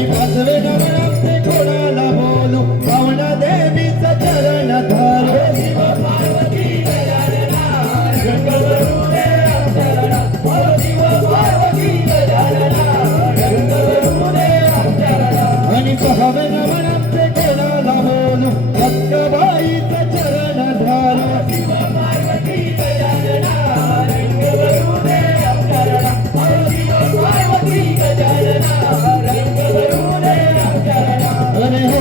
आणि पाचवे नवरात्रे कोणाला बोलू पावना देवीचं चरण धरू शिव पार्वती गजानना रंग भरू दे आमचरणा शिव पार्वती गजानना रंग भरू दे आमचरणा आणि पाचवे नवरात्रे कोणाला बोलू अक्काबाईचं चरण धरू शिव पार्वती गजानना रंग भरू दे आमचरणा शिव पार्वती गजानना रंग भरू दे आमचरणा अरे हो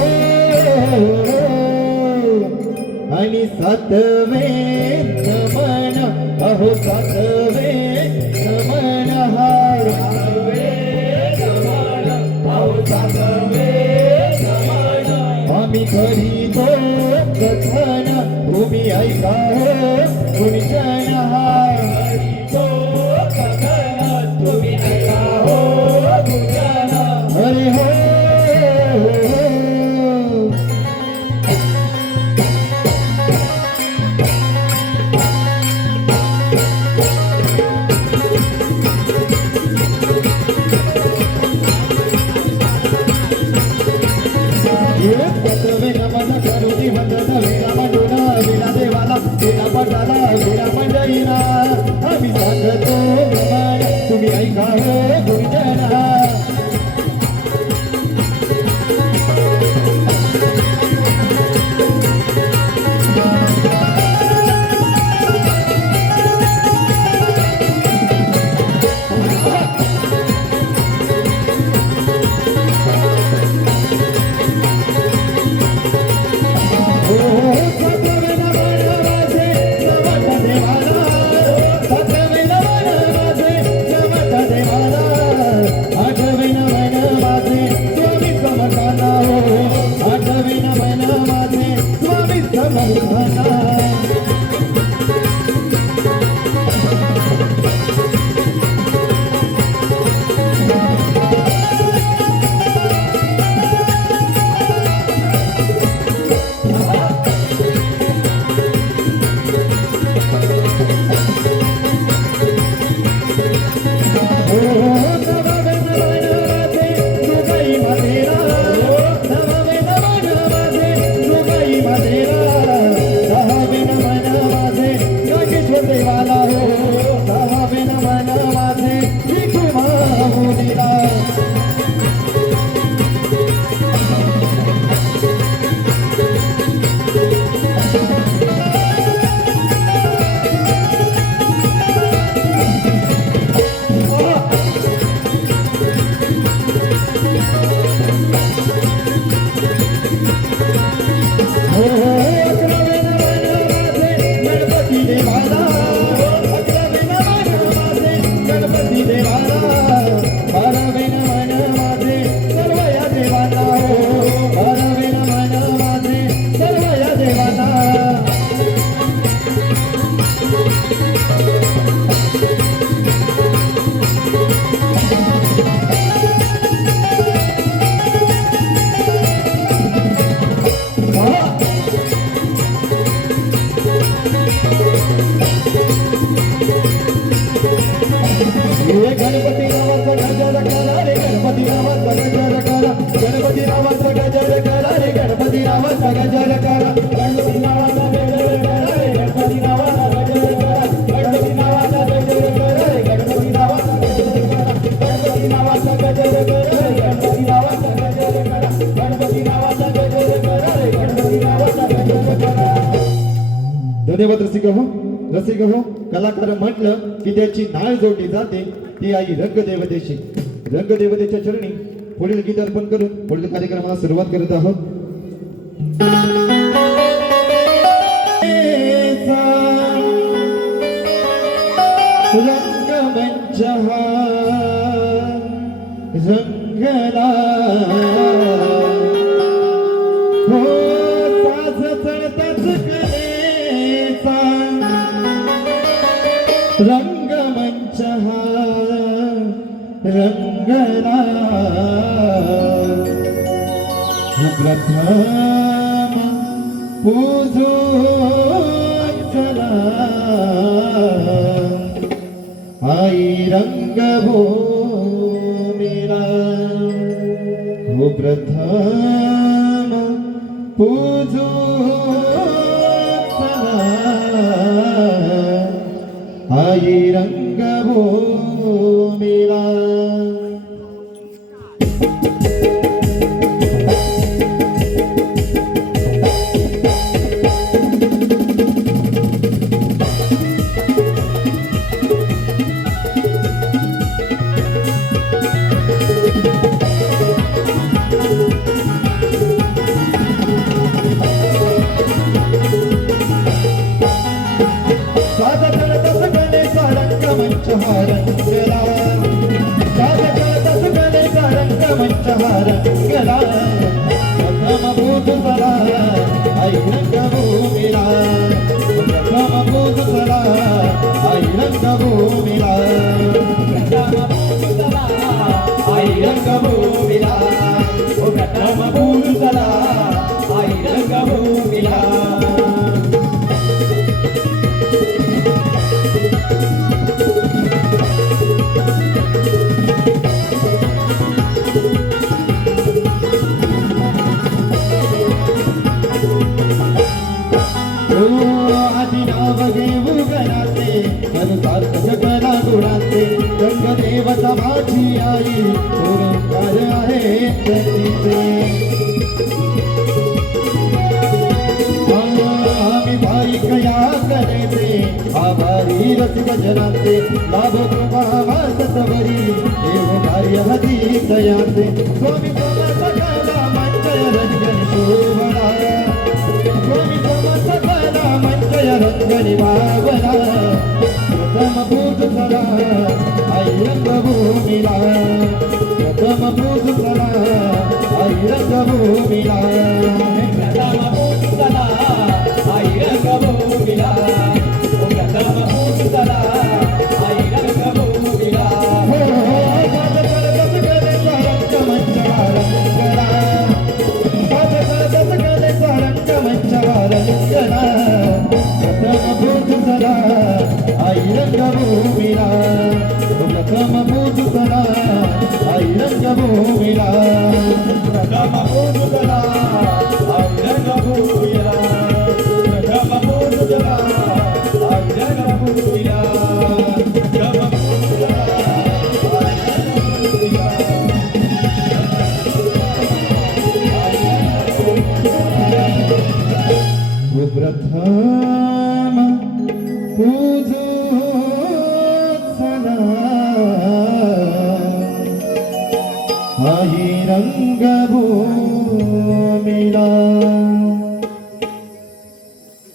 आणि सातवे नमन अहो सातवे नमन हार सातवे नमन अहो सातवे नमन आम्ही करीतो कथन तुम्ही ऐका हो तुम्ही जन हार करीतो कथन तुम्ही ऐका हो तुम्ही जन अरे हो सातवे नमन करू वंदन वीरा मंडुना वीरा देवाला वीरा पटाला वीरा मंडईना आम्ही सांगतो नमन तुम्ही ऐका हो गुरुजना गणपती नावाचा गजर करा रे गणपती नावाचा गजर करा गणपती नावाचा गजर करा रे गणपती नावाचा गजर करा गणपती नावाचा गजर करा रे गणपती नावाचा गजर करा गणपती नावाचा गजर करा रे गणपती नावाचा गजर करा गणपती नावाचा गजर करा रे गणपती नावाचा गजर करा गणपती नावाचा गजर करा रे गणपती नावाचा गजर करा धन्यवाद रसिक हो कलाकार म्हटलं की त्याची नाळ जोडली जाते ती आई रंगदेवतेची रंगदेवतेच्या चरणी पुढील गीत अर्पण करून पुढील कार्यक्रमाला सुरुवात करत आहोत रंगमंच रंगला हो साज चढताच कलेचा रंगमंच रंगला प्रथम पूजो चला आई रंगभूमीला हो प्रथम पूजू आई रंगभूमीला. देवता माझी आई पुरंकार आहे तिचे. आम्ही बाईकया करते आभारी रसिक जनाचे लाभ कृपा वासतवरी देव कार्य हती दयाचे. स्वामी समर्थकाला मंचय रंजन शोभना स्वामी समर्थकाला मंचय रंजन भावना. प्रथम पूज करा आई रंगभूमीला प्रथम पूज करा आई रंगभूमीला. प्रथम पूज करा आई रंगभूमीला प्रथम पूज करा आई रंगभूमीला. आई रंगभूमीला प्रथम पूज करा आई रंगभूमीला प्रथम पूज करा आई रंगभूमीला प्रथम पूज करा आई रंगभूमीला प्रथम पूज करा आई रंगभूमीला. प्रथम पूजू आई रंगभूमीला.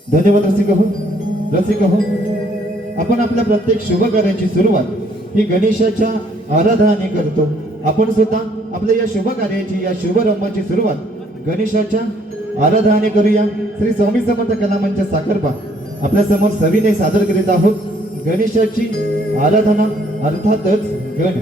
धन्यवाद रसिक हो. रसिक हो, आपण आपल्या प्रत्येक शुभ कार्याची सुरुवात ही गणेशाच्या आराधनाने करतो. आपण सुद्धा आपल्या या शुभ कार्याची या शुभ रंगाची सुरुवात गणेशाच्या आराधनाने करूया. श्री स्वामी समर्थ कला मंच साखरपा आपल्या समोर सविनय सादर करीत आहोत गणेशाची आराधना अर्थातच गण.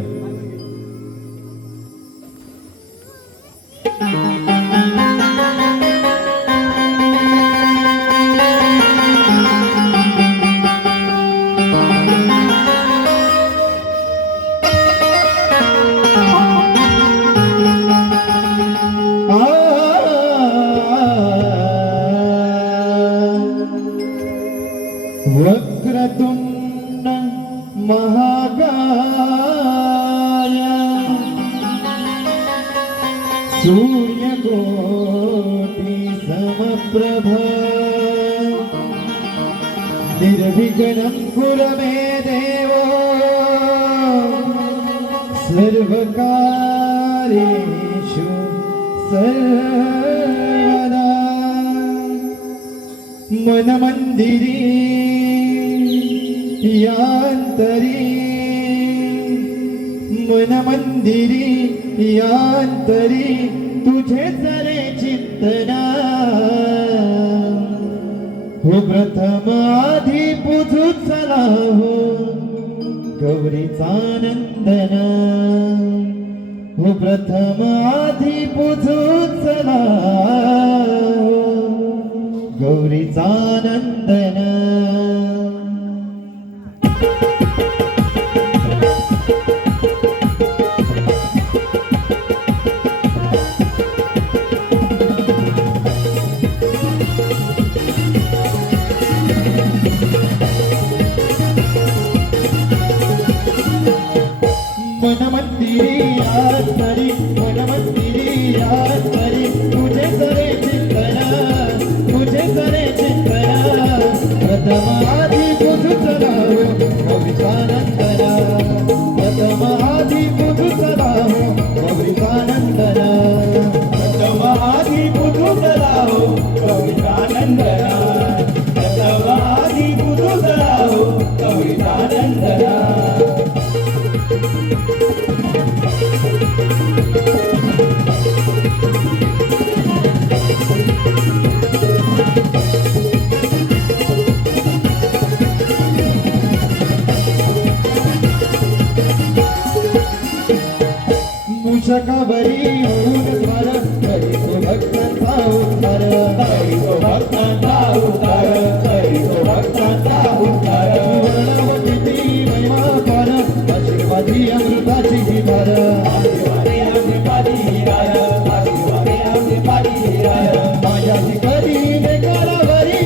वक्रतुंड महाकाय सूर्यकोटि समप्रभ निर्विघ्नं कुरु मे देव सर्वकार्येषु सर्वदा. मन मंदिरी यांतरी मन मंदिरी यांतरी तुझे सरे चिंतना. हो प्रथम आधी पूजू चला हो गौरीचा नंदना. हो प्रथम आधी पूजू चला गौरीचा नंदना. याद करी तुझे करे चिंतना तुझे करे चिंतना प्रथम आधी बुधुच राहो कवितानंदना प्रथम आधी बुधुच राहो कवितानंदना प्रथम आधी बुधुच राहो कवितानंदना प्रथम आधी बुधुच राहो कवितानंदना मूषकावरी होऊन फार करी तो भक्तांचा उद्धार करी तो भक्तांचा उद्धार करी तो भक्तांचा उद्धार वर्णावती महिमा फार आशीर्वादी अमृताची ही धार आशीर्वादे अमृताची ही धार आशीर्वादे अमृताची ही धार माझ्याची करी रे करावरी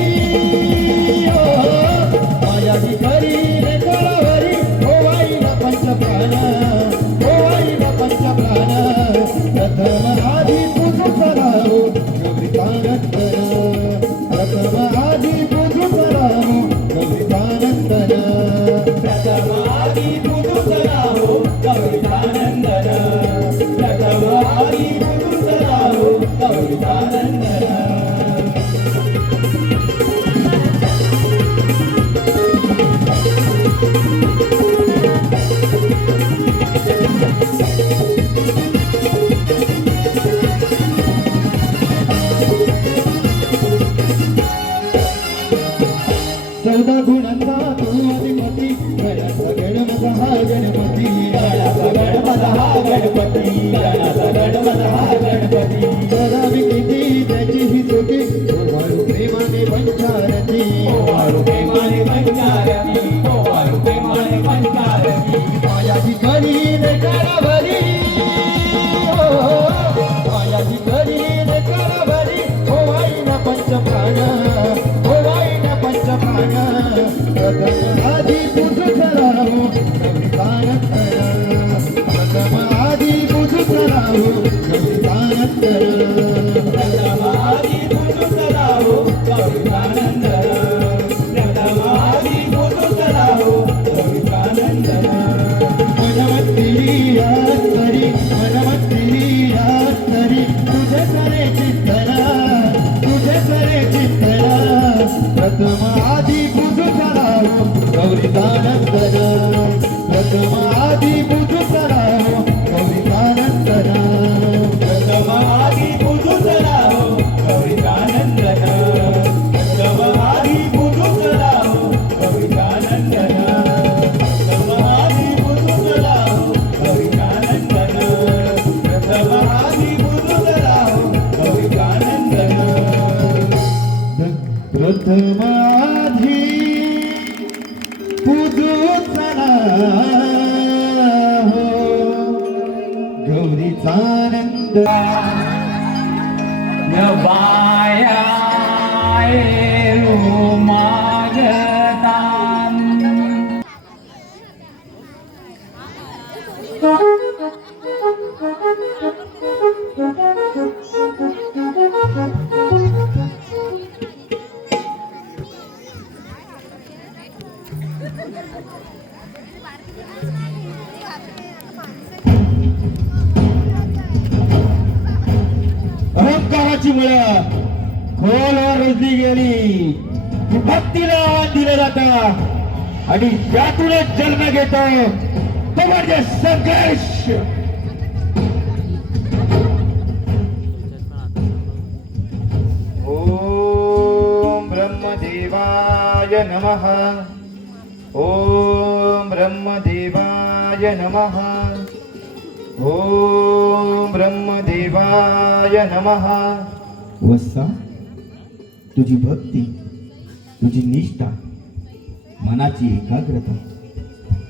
माझ्याची करी रे करावरी हो वाईना पंचप्राण प्रथम आधी बुधुच राहो कवितानंदना प्रथम आधी बुधुच राहो कवितानंदना प्रथम आधी बुधुच राहो कवितानंदना प्रथम आधी बुधुच राहो कवितानंदना चौदा गुणांचा तू अधिपती गणाचा गणपत हा गणपती गणाचा गणपत हा गणपती गणाचा गणपत हा गणपती करावी किती त्याची ही स्तुती ओवाळू प्रेमाने पंचारती ओवाळू प्रेमाने पंचारती ओवाळू प्रेमाने पंचारती मायाची करी रे करावरी मायाची करी रे करावरी ओवाळीना पंचप्राण प्रथम आधी बुधुच राहो कवितानंदना प्रथम आधी बुधुच राहो कवितानंदना प्रथम आधी बुधुच राहो कवितानंदना प्रथम आधी बुधुच राहो कवितानंदना मनमती याद करी तुझे करे चिंतना प्रथम आधी बुधुच राहो कवितानंदना प्रथम आधी बुधुच राहो कवितानंदना प्रथम आधी बुधुच राहो कवितानंदना प्रथम आधी बुधुच राहो कवितानंदना प्रथम आधी बुधुच राहो कवितानंदना प्रथम आधी बुधुच राहो कवितानंदना प्रथम आधी बुधुच राहो गौरीचानंद बाया मागतान अहंकाराची मुळं खोलवर रुजली गेली ती भक्तीला दिलं जातं आणि त्यातूनच जन्म घेतो तो म्हणजे संघर्ष. ओम ब्रह्मदेवाय नमः. ओम ब्रह्मदेवाय नमः. ओम ब्रह्मदेवाय नमः. वत्सा, तुझी भक्ती, तुझी निष्ठा, मनाची एकाग्रता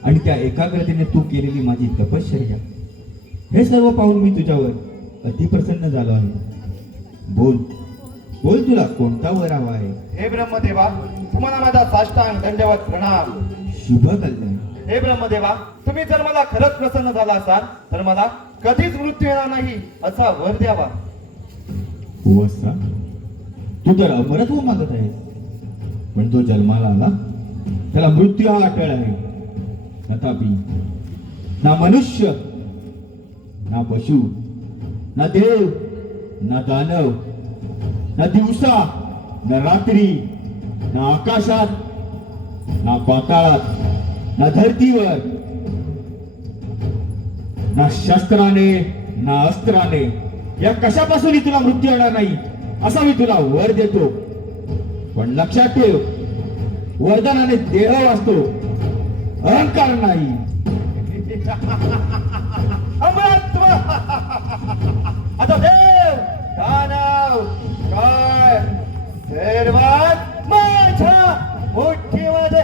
आणि त्या एकाग्रतेने तू केलेली माझी तपश्चर्या, हे सर्व पाहून मी तुझ्यावर अतिप्रसन्न झालो आहे. बोल बोल, तुला कोणता वर हवा आहे? हे ब्रह्मदेवा, तुम्हाला माझा साष्टांग दंडवत प्रणाम. शुभ कल्याण. हे ब्रह्मदेवा, तुम्ही जर मला खरंच प्रसन्न झाला असाल तर मला कधीच मृत्यू येणार नाही असा वर द्यावा. वत्सा, तू तर अमरत्व मागत आहे, पण तो जन्माला आला त्याला मृत्यू हा अटळ आहे. तथापि ना मनुष्य, ना पशु, ना देव, ना दानव, ना दिवसा, ना रात्री, ना आकाशात, ना पाताळात, ना धरतीवर, ना शस्त्राने, ना अस्त्राने या कशापासूनही तुला मृत्यू येणार नाही असा मी तुला वर देतो. पण लक्षात ठेव, वरदानाने देह वाचतो, अहंकार नाही. अमरत्व. आता देव दानव काय सर्वात माझ्या मुठीमध्ये.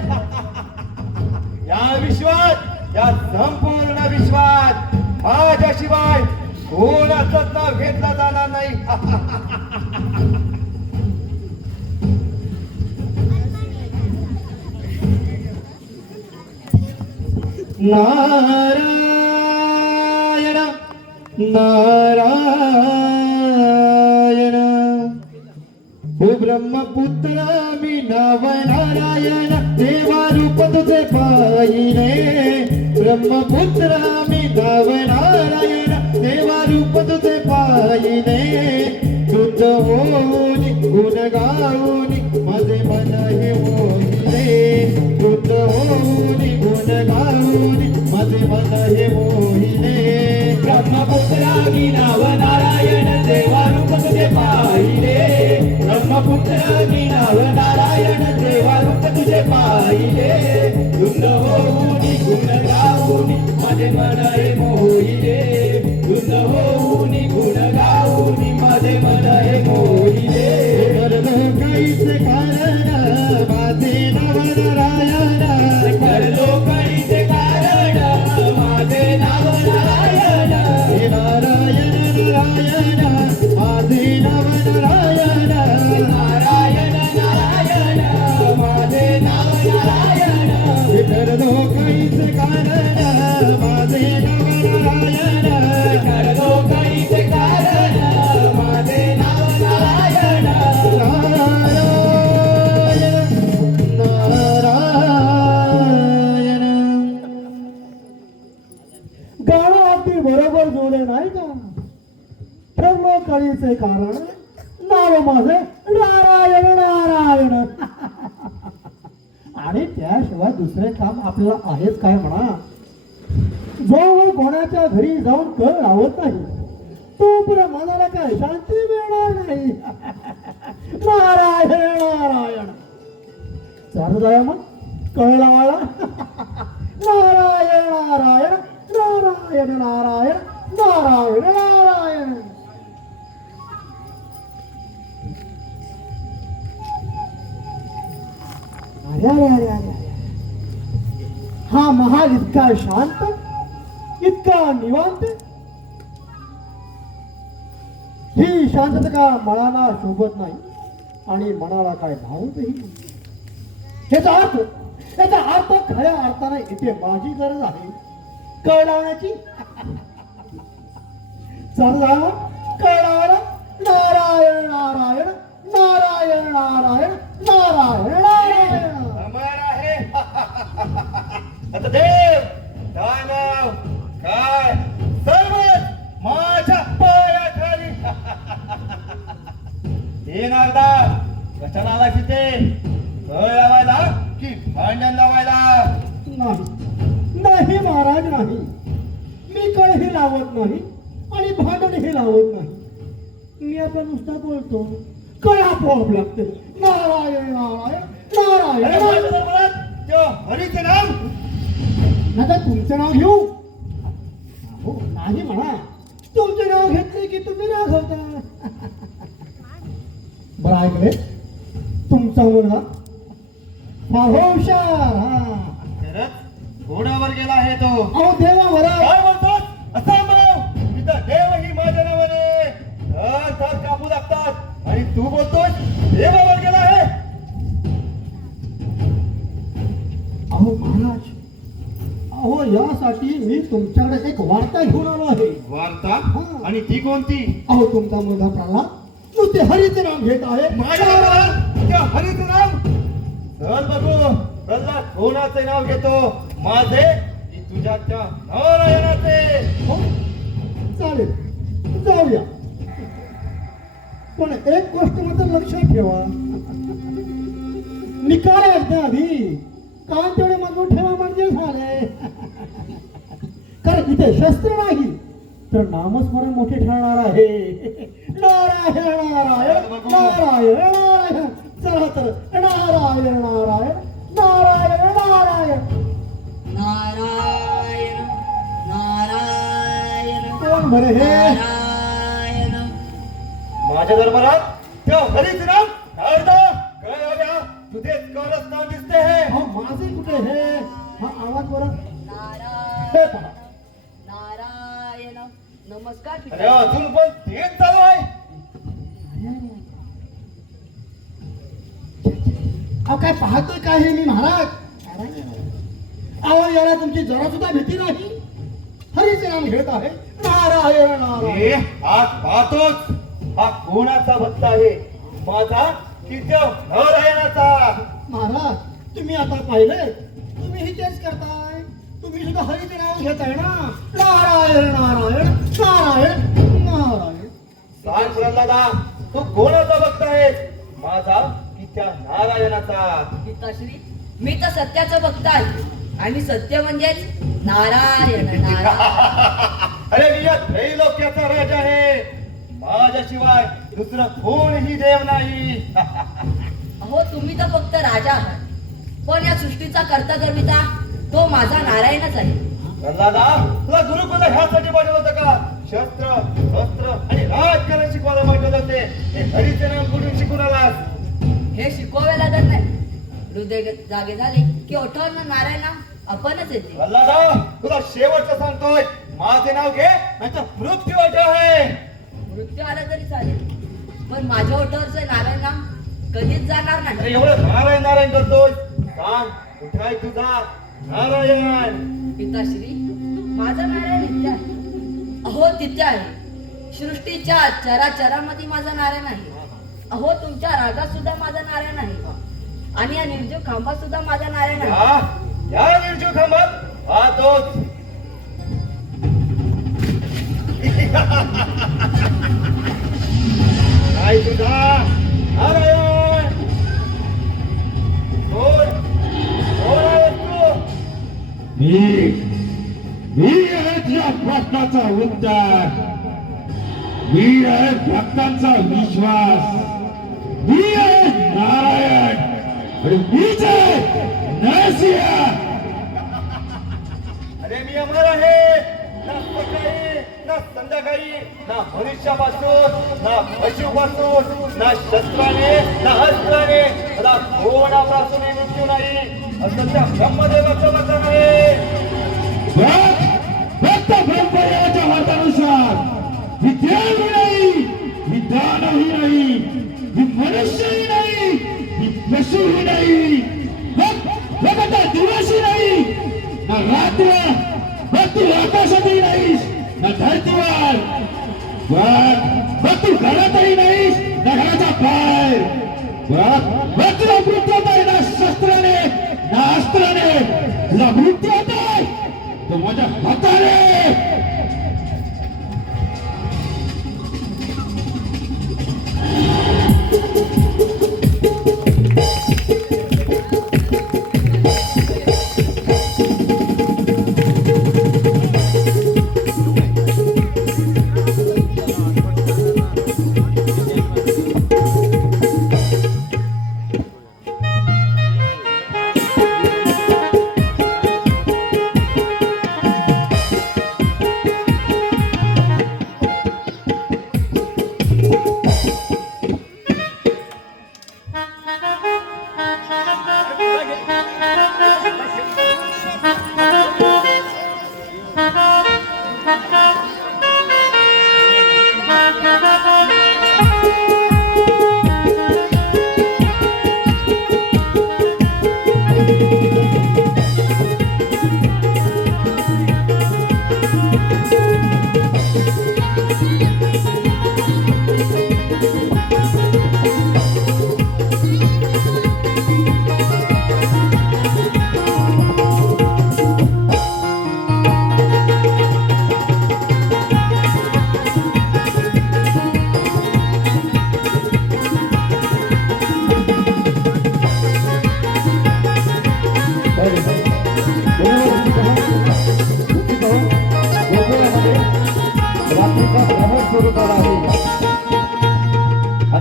या विश्वात, या संपूर्ण विश्वात माझ्याशिवाय कोणाचंच नाव घेतला जाणार नाही. नारायण नारायण हो ब्रह्मपुत्र मी नाव नारायण देवा रूप तुझे पाहिले. ब्रह्मपुत्र मी नाव नारायण देवा रूप तुझे पाहिले. तुझ होऊन गुण गाऊन माझे मन हे मोहिले. तुझ होऊन गुण गाऊन माझे मन हे मोहिले. ब्रह्मपुत्रा मी नाव नारायण देवा रूप तुझे पाहिले. ब्रह्मपुत्रा मी नाव नारायण देवा रूप तुझे पाहिले. तुझ होऊन गुण गाऊन माझे मन हे मोहिले. तुझ होऊन गुण गाऊन माझे मन हे मोहिले. करलो काहीचे कारण माझे नाव नारायण. करलो काहीचे कारण माझे नाव नारायण. नारायण नारायण माझे नाव नारायण. नारायण नारायण माझे नाव नारायण. करलो काहीचे कारण माझे नाव नारायण. करलो काहीचे कारण माझे नाव नारायण. नारायण गाणं अगदी बरोबर जोडलं नाही का? ठरलो कळीचे कारण नाव माझे नारायण नारायण. आणि त्याशिवाय दुसरे काम आपल्याला आहेच काय म्हणा. जोवर कोणाच्या घरी जाऊन कळ लावत नाही तोपर्यंत मनाला काय शांती मिळणार नाही. नारायण नारायण चालू जाऊया मग कळ लावायला. नारायण नारायण नारायण नारायण नारायण नारायण. अरे अरे अरे अरे अरे. हा महाल इतका शांत, इतका निवांत. ही शांतता का मनाला शोभत नाही आणि मनाला काय भावतही नाही. याचा अर्थ खऱ्या अर्थाने इथे माझी गरज आहे कळवण्याची. चला कळवलं. नारायण नारायण नारायण नारायण नारायण नारायण. अमर आहे. आता देव दानव काय सर्वच माझ्या पायाखाली. येणारदा कशाला आला तिथे? कळ लावायला की भांडण लावायला? नाही महाराज नाही. मी कळही लावत नाही आणि भांडणही लावत नाही. मी आता नुसता बोलतो. कळा पोप लागते. नारायण नारायण नारायण अरे नारायण. माझ्या मनात त्यो हरीचे नाम. नका तुमचं नाव घेऊ. हो नाही म्हणा. तुमचं नाव घेतले की तुम्ही रागवता. बरं ऐकले तुमचा मुलगा फार हुशार. हा खरंच घोड्यावर गेला आहे तो. अहो देवावर काय बोलतोस? असा म्हणाव इथं देवही माझ्या नावाने थर कापू लागतात आणि तू बोलतोस देवावर गेला आहे. अहो महाराज, अहो यासाठी मी तुमच्याकडे एक वार्ता घेऊन आलो आहे. वार्ता हा. आणि ती कोणती? अहो तुमचा मुलगा प्रल्हाद नुसते हरीचे नाम घेत आहे माझ्या नावावर त्या हरीचं नाव. चल बघू प्रल्हाद कोणाचे नाव घेतो, माझे की तुझ्या त्या नारायणाचे? हो, चालेल जाऊया, पण एक गोष्ट मात्र लक्षात ठेवा, निकाल आधी कान तेवढे मजबूत ठेवा म्हणजे झाले. कारण इथे शस्त्र नाही तर नामस्मरण मोठे ठरणार आहे. नारायण नारायण नारायण नारायण. चला तर नारायण नारायण नारायण नारायण. नारायण नारायण कोण बरे हे? नारायण. माझ्या दरबारात त्या हरीचं नाव नारदा काय हव्या तुझेच कारस्थान दिसते हे. अहो, माझे कुठे हे? हा आवाज बरं हे नारायण पहा. नारायण. नमस्कार अरे पिता. अजून पण तेच चालू आहे. अहो काय पाहतोय काय हे मी महाराज? अहो याला तुमची जरा सुद्धा भीती नाही. हरीचे नाम घेत आहे नारायण नारायण. हे आज पाहतोच हा कोणाचा भक्त आहे, माझा की त्या नारायणाचा? महाराज तुम्ही आता पाहिले, तुम्ही तेच करताय. तुम्ही सुद्धा हरीचे नाव घेताय ना. नारायण नारायण नारायण नारायण. सांग प्रल्हादा तू कोणाचा भक्त आहे, माझा की त्या नारायणाचा? पिताश्री मी तर सत्याचं भक्त आहे आणि सत्य म्हणजेच नारायण नारायण. अरे मी या त्रैलोक्याचा राजा आहे, माझ्याशिवाय दुसरं कोणीही देव नाही. अहो तुम्ही तर फक्त राजा आहात, पण या सृष्टीचा कर्ता करविता तो माझा नारायणच आहे. प्रल्हादा तुला गुरुकुल ह्यासाठी पाठवलं होतं का? शस्त्र अस्त्र आणि राजकारण शिकवायला पाठवलं होते. हे हरीचे नाम कुठून शिकून आलास? हे शिकवावे लागत नाही. हृदय जागे झाले की ओठावर नारायण नाम आपणच येते. प्रल्हादा तुला शेवटचं सांगतोय, माझे नाव घे नाहीतर मृत्यू वाट आहे. मृत्यू आला तरी चालेल, पण माझ्या ओठावरचं नारायण नाम कधीच जाणार नाही. अरे एवढं नारायण नारायण करतोय, सांग कुठे आहे तुझा नारायण? पिताश्री माझा नारायण नित्य आहे. अहो तिथे आहे. सृष्टीच्या चराचरामध्ये माझा नारायण आहे. अहो तुमच्या रागात सुद्धा माझा नारायण आहे आणि या निर्जीव खांबात सुद्धा माझा नारायण आहे. या निर्जीव खांबात पाहतोच. काय तुझा नारायण? कोण कोण आहेस तू? मी आहे त्या प्रश्नाचा उत्तर. मी आहे भक्तांचा विश्वास. मी आहे नारायण आणि मीच आहे नरसिंह. अरे मी अमर आहे, ना सकाळी ना संध्याकाळी, ना मनुष्यापासून ना पशुपासून, ना शस्त्राने ना अस्त्राने, मला कोणापासून मृत्यू नाही असं त्या ब्रह्मदेवाचं वचन आहे. भक्त ब्रह्मदेवाच्या मतानुसार मी देवही नाही, मी दानवही नाही, मी मनुष्यही नाही, मी पशुही नाही, आता दिवसही नाही, ना रात्र, तू आकाशातही नाहीस, ना धरतीवर, तू घरातही नाहीस, ना घराचा पाय, तुला मृत्यू होत आहे ना शस्त्राने ना अस्त्राने, तुला मृत्यू होत आहे तो माझ्या हाताने.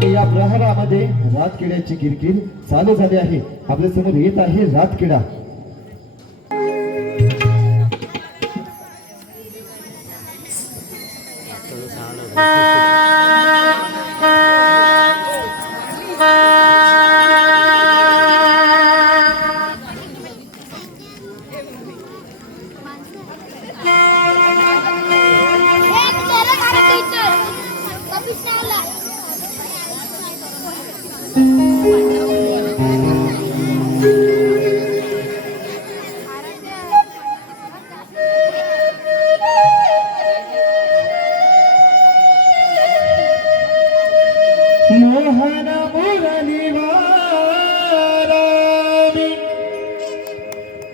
आणि या प्रहारामध्ये रातकिड्याची किरकिर चालू झाली आहे. आपल्या समोर येत आहे रातकिडा. मोहन मुरलीवारामी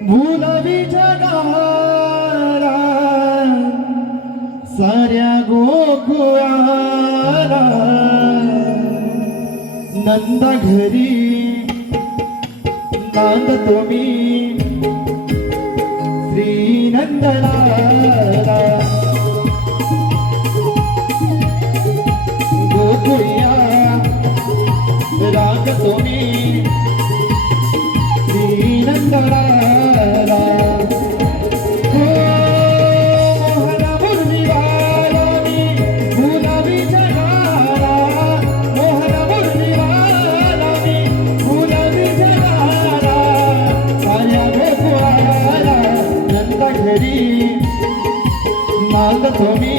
भूलवी जगाला साऱ्या गोकुळाला नंद घरी नांद तुम्ही श्री नंदलाला गोकुळ्या राग तुम्ही श्री नंदलाला मोहन मुरलीवारामी भूलवी जगाला मोहन मुरलीवारामी भूलवी जगाला साऱ्या गोकुळाला नंद घरी माग तुम्ही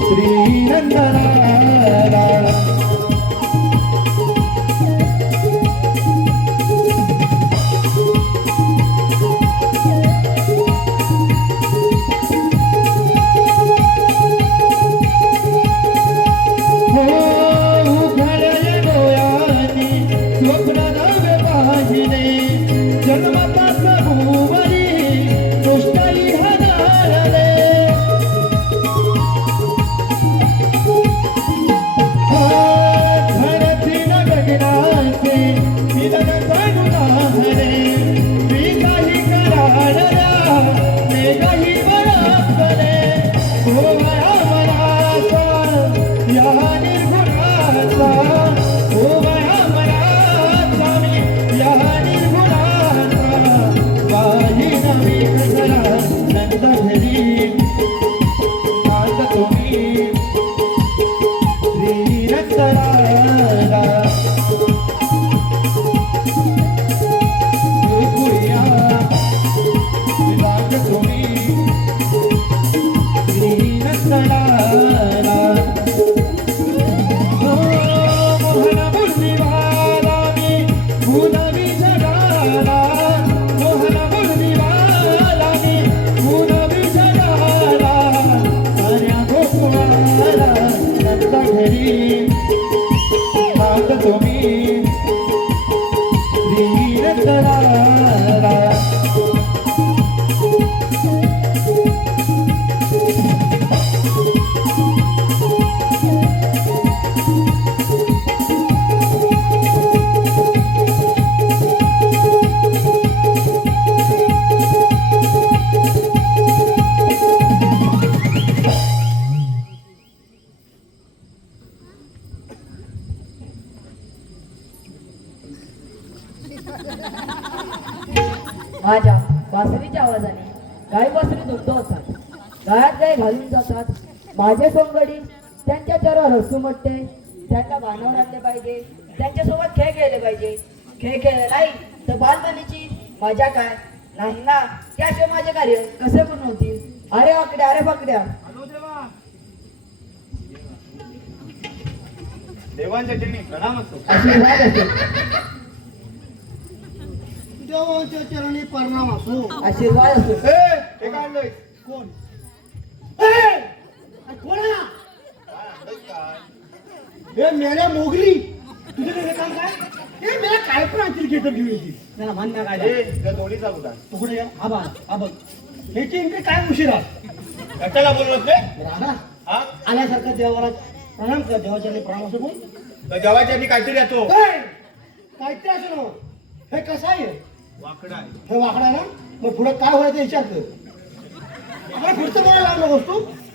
श्री नंदलाला माझ्या वासरीच्या आवाजाने गाय वासरी दुग्ध होतात. गायात गाय घालून जातात. माझे सोंगडी त्यांच्या चरावर हसू म्हटते. त्यांना बाणावर आणले पाहिजे. त्यांच्यासोबत खेळ खेळले पाहिजे. खेळ खेळले नाही तर बालपणीची मजा काय नाही ना. त्याशिवाय माझे कार्य कसे पूर्ण होतील. अरे वाकड्या अरे फाकड्या देवांच्या चरणी प्रणाम असतो. आशीर्वाद असेल. देवाच्या चरणी परिणाम असो. आशीर्वाद असो. हे काय आणलंय? कोण कोण आहे? हे मेल्या मोगली तुझे हे काम काय? हे मेल्या काय पण आणतील घेतात घेऊन येतील. त्याला मान्य काय हे त्या दोन्हीचा होता. तू कुठे गेला? हा बघ हा बघ ह्याची इकडे काय उशिरा कशाला बोलत ते? राधा हा आल्यासारखं देवाला प्रणाम कर. देवाच्या प्रणाम असो बोल. तर जेवायच्या आधी काहीतरी येतो. काहीतरी असं ना. हे कसं आहे? वाकडा आहे. हे वाकडा आहे ना. मग पुढे काय व्हायचं विचार कर. आपण पुढचं बोलायला लागलो गोष्ट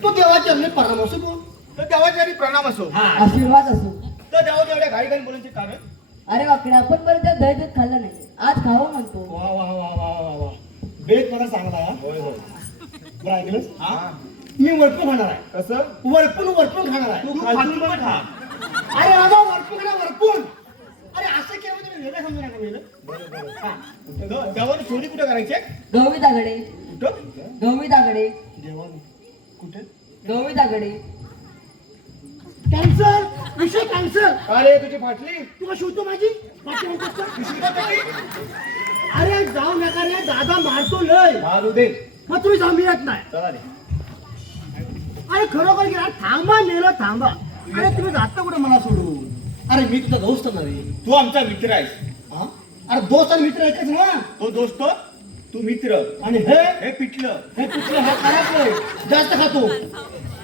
तू देवाच्या प्रणाम असो बोल. तर देवाचे आणि प्रणाम असो. आशीर्वाद असो. तर देवाच्या एवढ्या घाई बोलायचे कारण. अरे वाकडे आपण पर्यंत दही दूध खाल्लं नाही, आज खावं म्हणतो. वा वा वा वा वा वा. बेत मला चांगला हा. होय होय. बरं ऐकलंस? हा मी वरपून खाणार आहे. कसं वरपून खाणार आहे. तू खालतून पण खा. अरे बाबा वरपून खाणार वरपून. अरे असं केलं म्हणजे वेगळं समजू नका वेगळं. देवाने चोरी कुठे करायची? गवळी दागडे, कुठं? गवळी दागडे, जेवण कुठे? गवळी दागडे. कॅन्सल. विषय कॅन्सल. का रे तुझी फाटली? तुला शिवतो माझी बाकी नाही. अरे जाऊ नका रे, दादा मारतो लय. मारू दे. मग तुम्ही जाऊन मिळत नाही. चला रे. अरे खरोखर की थांबा नेलं थांबा. अरे तुम्ही जाता कुठे मला सोडून? अरे मी तुझा दोस्त नाही. तू आमचा मित्र आहेस. हा? अरे दोस्त आणि मित्र एकच ना. तो दोस्त तू मित्र. आणि हे हे पिठलं. हे कुठलं हा खराब जास्त खातो.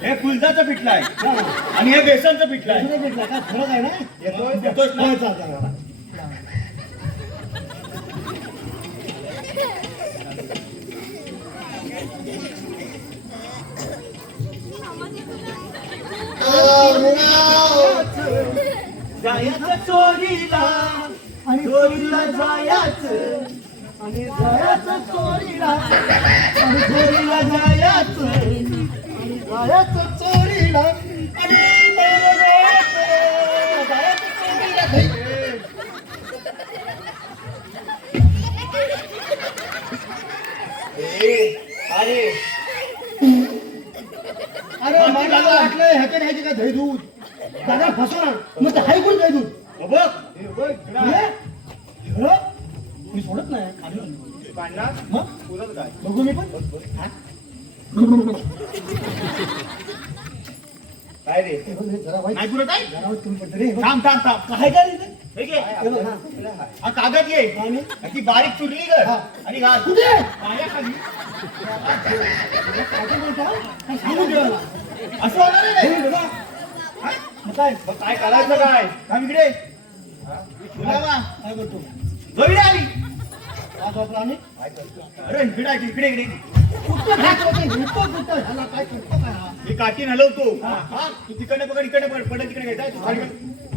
हे फुलदाचं पिठलं आहे. हा. आणि हे बेसनचं पिठलं आहे. दुसरं भेटला काय फरक आहे ना? येतोच ना. होय, चालतं. जायचं चोरीला आणि चोरीला जायचं आणि जायचं चोरीला आणि चोरीला जायचं आणि जायचं चोरीला आणि जायचं चोरीला. अरे अरे मला वाटलं ह्याच्या न्यायचे का दही दूध दादा फसवणार मग ते हाय कोण दही दूध बघ मी सोडत नाही खाली. काढणार मग पुरत काय. बघू मी पण हा? काय रे जरा वाईट नाही पुरत आहे. जरा वाईट कमी पडतं रे. थांब थांब थांब. काय काय रे ते? हे घे. हे बघ, हा. हा कागद घे. आणि? ती बारीक चुरली कर हा. आणि घाल कुठे? पायाखाली. काय बोलतो? काय सांगू दे मला. असं होणार आहे हे रे. बघा. मग काय मग काय करायचं काय? थांब इकडे. तुला बा. काय बोलतो जोडीला आली. आज आपला आणि अरे इकडे आहे, इकडे इकडे. कुठं खातो ते? हिरतो कुठं? ह्याला काय करतो काय हा? मी काठी हलवतो. हा तू तिकडे पकड इकडे पडत तिकडे घ्यायचा. तू खाली घे,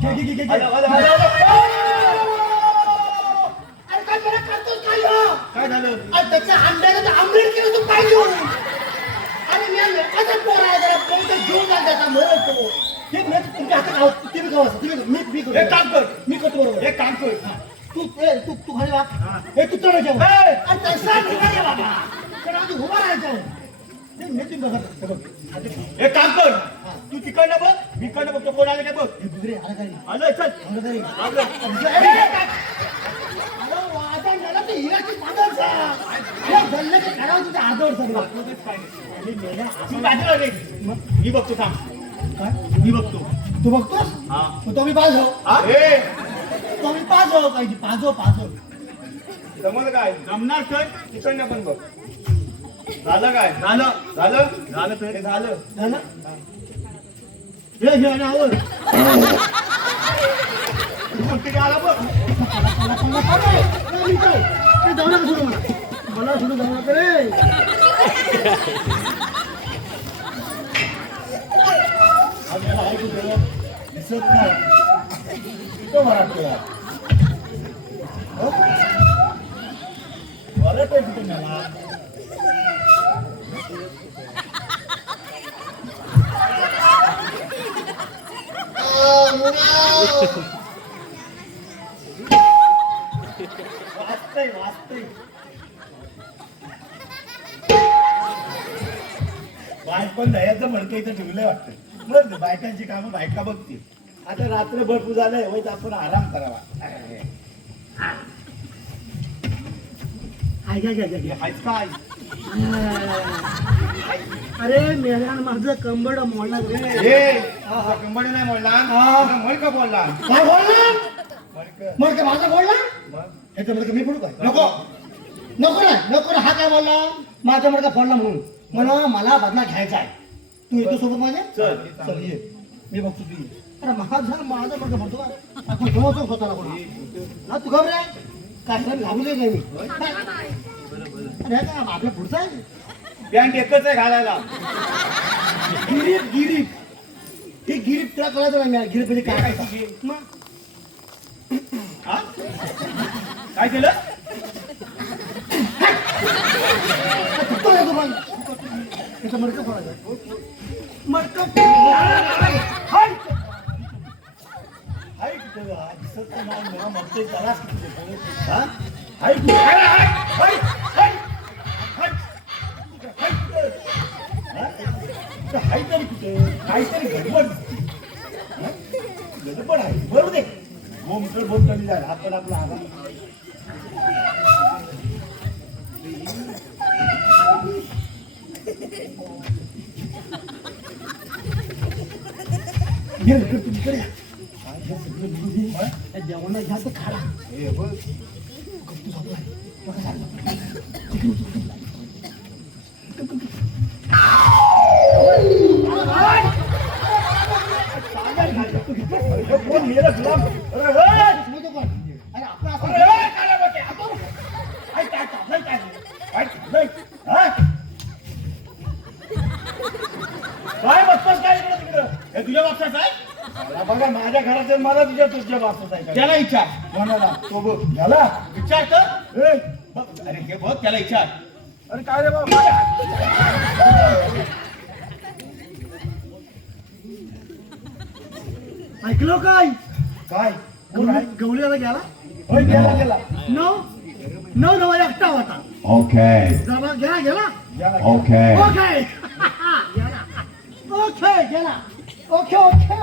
घे, घे, घे, घे. हलव, हलव, हलव. अरे काय बरं करतोस काय ह्यो? काय झालं? अरे त्याच्या आंब्याला तर आंबेड केलं तू काय घेऊन? अरे मी लोकांचा पोर आहे जरा कोणतं घेऊन जाल त्याचा मरल तो. हे मी तुमच्या हातात आहोत. तुम्ही करू असं. मी करू. एक काम कर. मी करतो बरोबर. एक काम कर. तू खाली वा. हे तू चढ जेव. ए! अरे तसा नाही रे बाबा. तर आधी उभा राहायचं. ते मी तुम्ही बघा. हे बघ. एक काम कर. तू तिकडनं बघ. मी इकडनं बघतो. कोण आलं काय बघ. हे दुसरे आलं का रे? आलं चल. आलं का रे? आलं. अरे वादा मला ते हिराची पागल सा. अरे जल्लं की करावं तुझ्या हातावर सगळं. तू बाजूला रे. मी बघतो थांब. काय? मी बघतो. तू बघतोस? हा. मग तो मी पाच हो. हा? ए, तो मी पाच हो पाहिजे. पाच हो. जमलं काय? जमणार तर तिकडनं पण बघ. झालं काय? झालं झालं तर हे झालं. झालं? हे आणि आवर. कोणतरी आला बघ. मी काय? ते जाऊ नका सोडू मला. मला सोडून जाऊ नका रे. आज मला ऐकू दे. दिसत नाही. तो मराठी आहे. हो? मराठी आहे कुठे मला? वाचतंय. बायपण दयाचं म्हणतं इथं ठेवलंय वाटतं. बरं बायकांची कामं बायका बघतील. आता रात्र भरपूर झालंय वय आपण आराम करावा. हे हायच काय? अरे मेल्यान माझं कंबड मोडला रे. ए, कंबडी नाही बोलला. मळ का बोलला? काय बोलला? मळक. मग काय माझा बोलला? मग? ह्याच्यामध्ये मी पडू काय? नको. नको ना. हा काय बोलला? माझ्या मडका फोडला म्हणून. मला बदला घ्यायचा आहे. तू येतो सोबत माझ्या? चल ये. मी बघतो तू ये. अरे माझा मडका फोडतो का? आपण कोणाचा स्वतःला कोणा? ना तू घाबरे? काय सर घाबरले काय मी? अरे काय आपल्या पुढचा आहे? पॅन्ट एकच आहे घालायला. गिरीप हे गिरीप तुला कळायचं नाही मी गिरीप म्हणजे काय काय मग हा? काय केलं चुकतो ना तुम्हाला त्याचं मडकं फोडायचं मडकं हाय कुठे बा? दिसत तर नाही मला मडकं त्यालाच किती देतो. हा? हाय कुठे? हाय, हाय, हाय, हाय, हाय. हाय कुठे? हा? कुठे हाय तरी कुठे? काहीतरी गडबड दिसते. हा? गडबड आहे बरोबर दे बोमकर बोम कमी झाला आपण आपला आगामी जेवणा घ्या तर खाला कोण मेलं तुला अरे आपला काय बघतोस काय इकडं तिकडं हे तुझ्या बापसाच आहे मला बघा माझ्या घरात मला तुझ्या बापसाच आहे त्याला विचार कोणाला तो बघ याला विचार कर बघ अरे हे बघ त्याला विचार अरे काय रे बाबा ऐकलो काय काय गवळीला गेला होय गेला गेला नऊ एकटा होता Okay. गेला गेला Okay. ओके गेला ओके गेला okay okay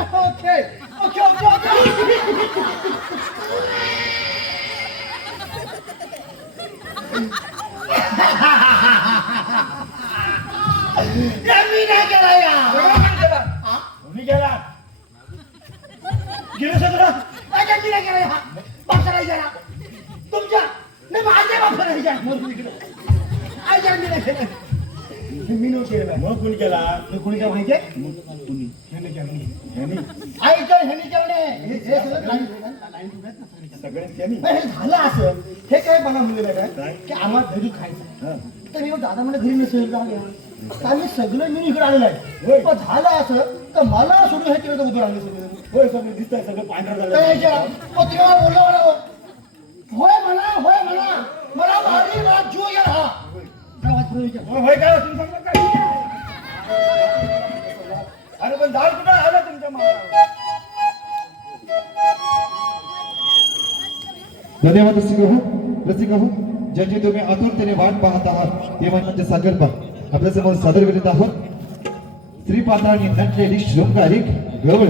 okay okay okay मी नाही गेला या मी गेला गेलं सगळं मी नाही गेला बापसा नाही गेला तुमच्या नाही माझ्या बापसा नाही गेला आयच्या मी नाही गेला मी नव्हतं केला मग कोणी केला कोणी काय माहितीये कुणी ह्याने केला आईच्या ह्याने केवढे हे सगळं सगळे हे झालं असं हे काय मला म्हणलेलं काय की आम्हाला घरी खायचं तर मी दादा म्हणजे घरी नसेल जाऊया आम्ही सगळं मी इकडे आलेलं आहे पण झालं असं तर मला सोडून हे केलं उभं राहिले सगळं होय सगळं दिसत आहे सगळं पांढरं झालं तुम्हाला बोललो मला होय म्हणा मला भारी रात जीव गेला हा होय काय तुम्ही सांगता काय अरे पण दाल कुठं आलं तुमच्या माला धन्यवाद रसिक हो ज्यांची तुम्ही आतुरतेने वाट पाहत आहात ते म्हणजे सागरबा आपल्या समोर सादर करीत आहोत श्रीपात्रांनी नटलेली शृंगारिक गवळ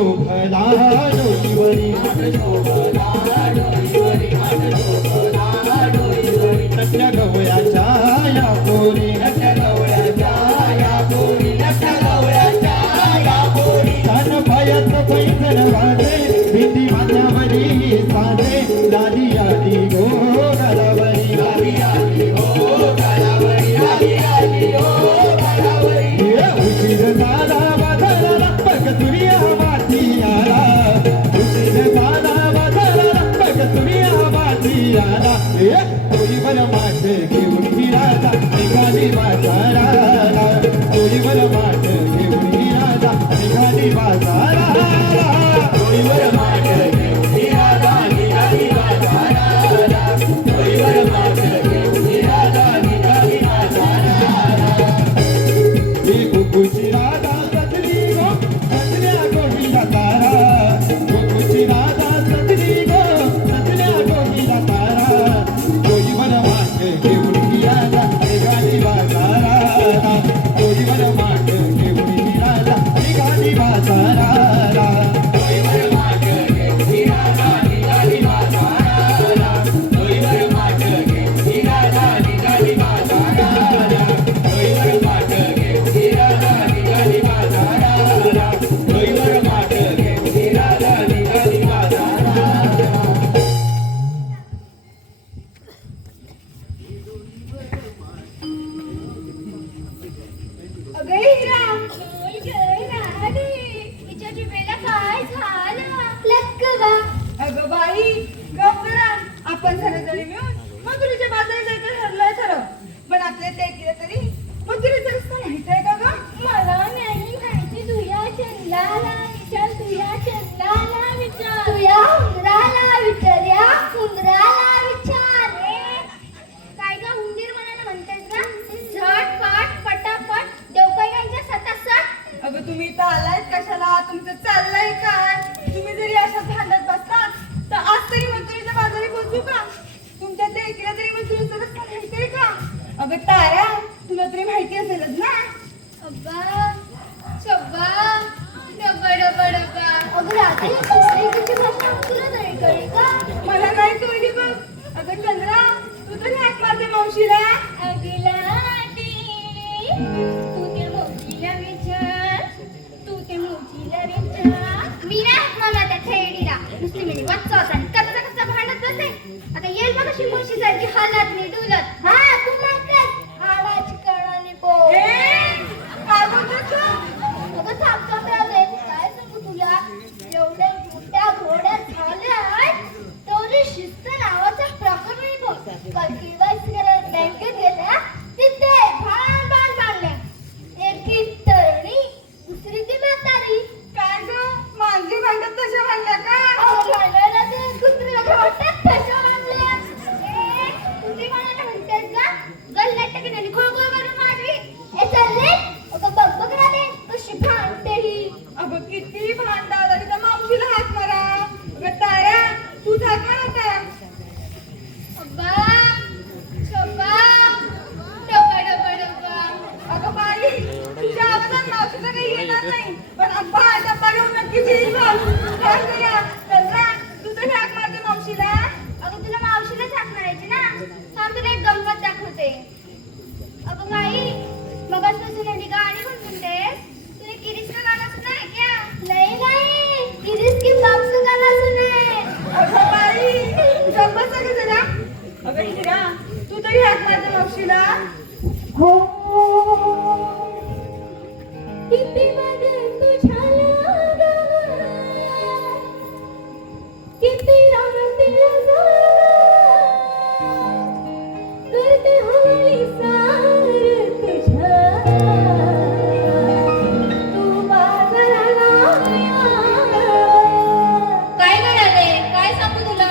शोभला डोईवरी नटल्या गवळ्याच्या या पोरी कान पायात पैठण वाटे भीती माथ्यावरी साजे लाली आली गो गलावरी उशीर झाला बाजाराला बघ तुरिया माती आला उशीर झाला बाजाराला बघ तुरिया माती आला चोरीवर माठ घेऊन फिरायचा निघाली बाजाराला चोरीवर माठ घेऊन फिरायचा निघाली बाजाराला चोरीवर माठ घेऊन फिरायचा निघाली बाजाराला चोरीवर माठ घेऊन फिरायचा निघाली बाजाराला गोकुळची राधा सजली गो सजल्या गोहीला तारा गोकुळची राधा सजली गो सजल्या गोहीला तारा चोरीवर माठ घेऊन फिरायचा निघाली बाजाराला चोरीवर माठ घेऊन फिरायचा निघाली बाजाराला चोरीवर माठ घेऊन फिरायचा निघाली बाजाराला चोरीवर माठ घेऊन फिरायचा निघाली बाजाराला चोरीवर माठ घेऊन फिरायचा निघाली बाजाराला चोरीवर माठ घेऊन फिरायचा निघाली बाजाराला अगं हिरा तिच्या जिभेला काय झालं लक्क बा अगं बाई गप करा आपण सगळेजणी मिळून मथुरीच्या बाजारी जायचं ठरलंय खरं पण आपल्या ते केलं तरी मथुरीचं रस्ता माहित आहे का गं? मला नाही माहिती तुझ्या चंदाला विचार तुझ्या चंदाला विचार तुझ्या उंदराला विचार या उंदराला विचार काय का उंदीर म्हणायला म्हणतेस ना झटपट पटापट देवकायांच्या सटासट अगं तुम्ही इथं आलायत कशाला तुमचं चाललंय काय तुम्ही जरी अशा भांडत बसतात तर आज तरी मथुरीच्या बाजारी पोहोचू का तुमच्या ते ऐकलं तरी मथुरीचं रस्ता माहिती आहे का अगं तारा तुला तरी माहिती असेलच ना अब्बा शब्बा डब्बा डब्बा डब्बा अगं रात्री श्रीकृष्ण भाषा तुला तरी कळेल का मला नाही कळली बघ अगं चंद्रा तू तरी हात मारते मावशीला अगला तू ते मोठीला विचार तू ते मोठीला विचार मी नाही मला त्या खेडीला नुसती मी वाचत आणि कच्चा कच्चा भांडत बसे आता येईल मला शिमोशी सारखी हालत नाही डुलत हा तू म्हणतेस हाडाची कणाने पो काय बोलतोस तू? अगं थांबतो राहिले काय सांगू तुला एवढ्या मोठ्या घोड्या झाल्या तेवढी शिस्त नावाचं प्रकरण बघ काल केवायसी करायला बँकेत गेल्या तिथे भान भान मारल्या एकी तरुणी दुसरी ती म्हातारी काय गं मांजरी भांडत तशा भांडल्या का भांडायला ते कुत्रीला घोटात तशा मारल्या कुत्री म्हणायला म्हणतेस का गल्ल्यात टाकीने खोळ खोळ करून मारली चालले अगं बघ बघ राहिले कशी भांडते ही अगं किती भांडा तरी त्या मावशीला हात मारा अगं तारा तू हात मार आता अब्बा शब्बा डब्बा डब्बा डब्बा अगं बाई तुझ्या आवाजात मावशीला काही येणार नाही पण अब्बा डब्बा घेऊन नक्कीच येईल बघ काय करूया चंद्रा तू तरी हात मारते मावशीला अगं तुला मावशीलाच हाक मारायची ना थांब तुला एक गंमत दाखवते अगं बाई मगाचपासून एवढी गाणी म्हणतेस तुला किरीस का गाणं सुना है क्या नहीं किरीस की बाप का गाना सुने अगं बाई गप्प सगळं जरा अगं हिरा तू तरी हात मारते मावशीला हो किती मग तुझ्या लागा किती राहतील करते हवी सार तुझ्या तू बाजाराला काय म्हणाले काय सांगू तुला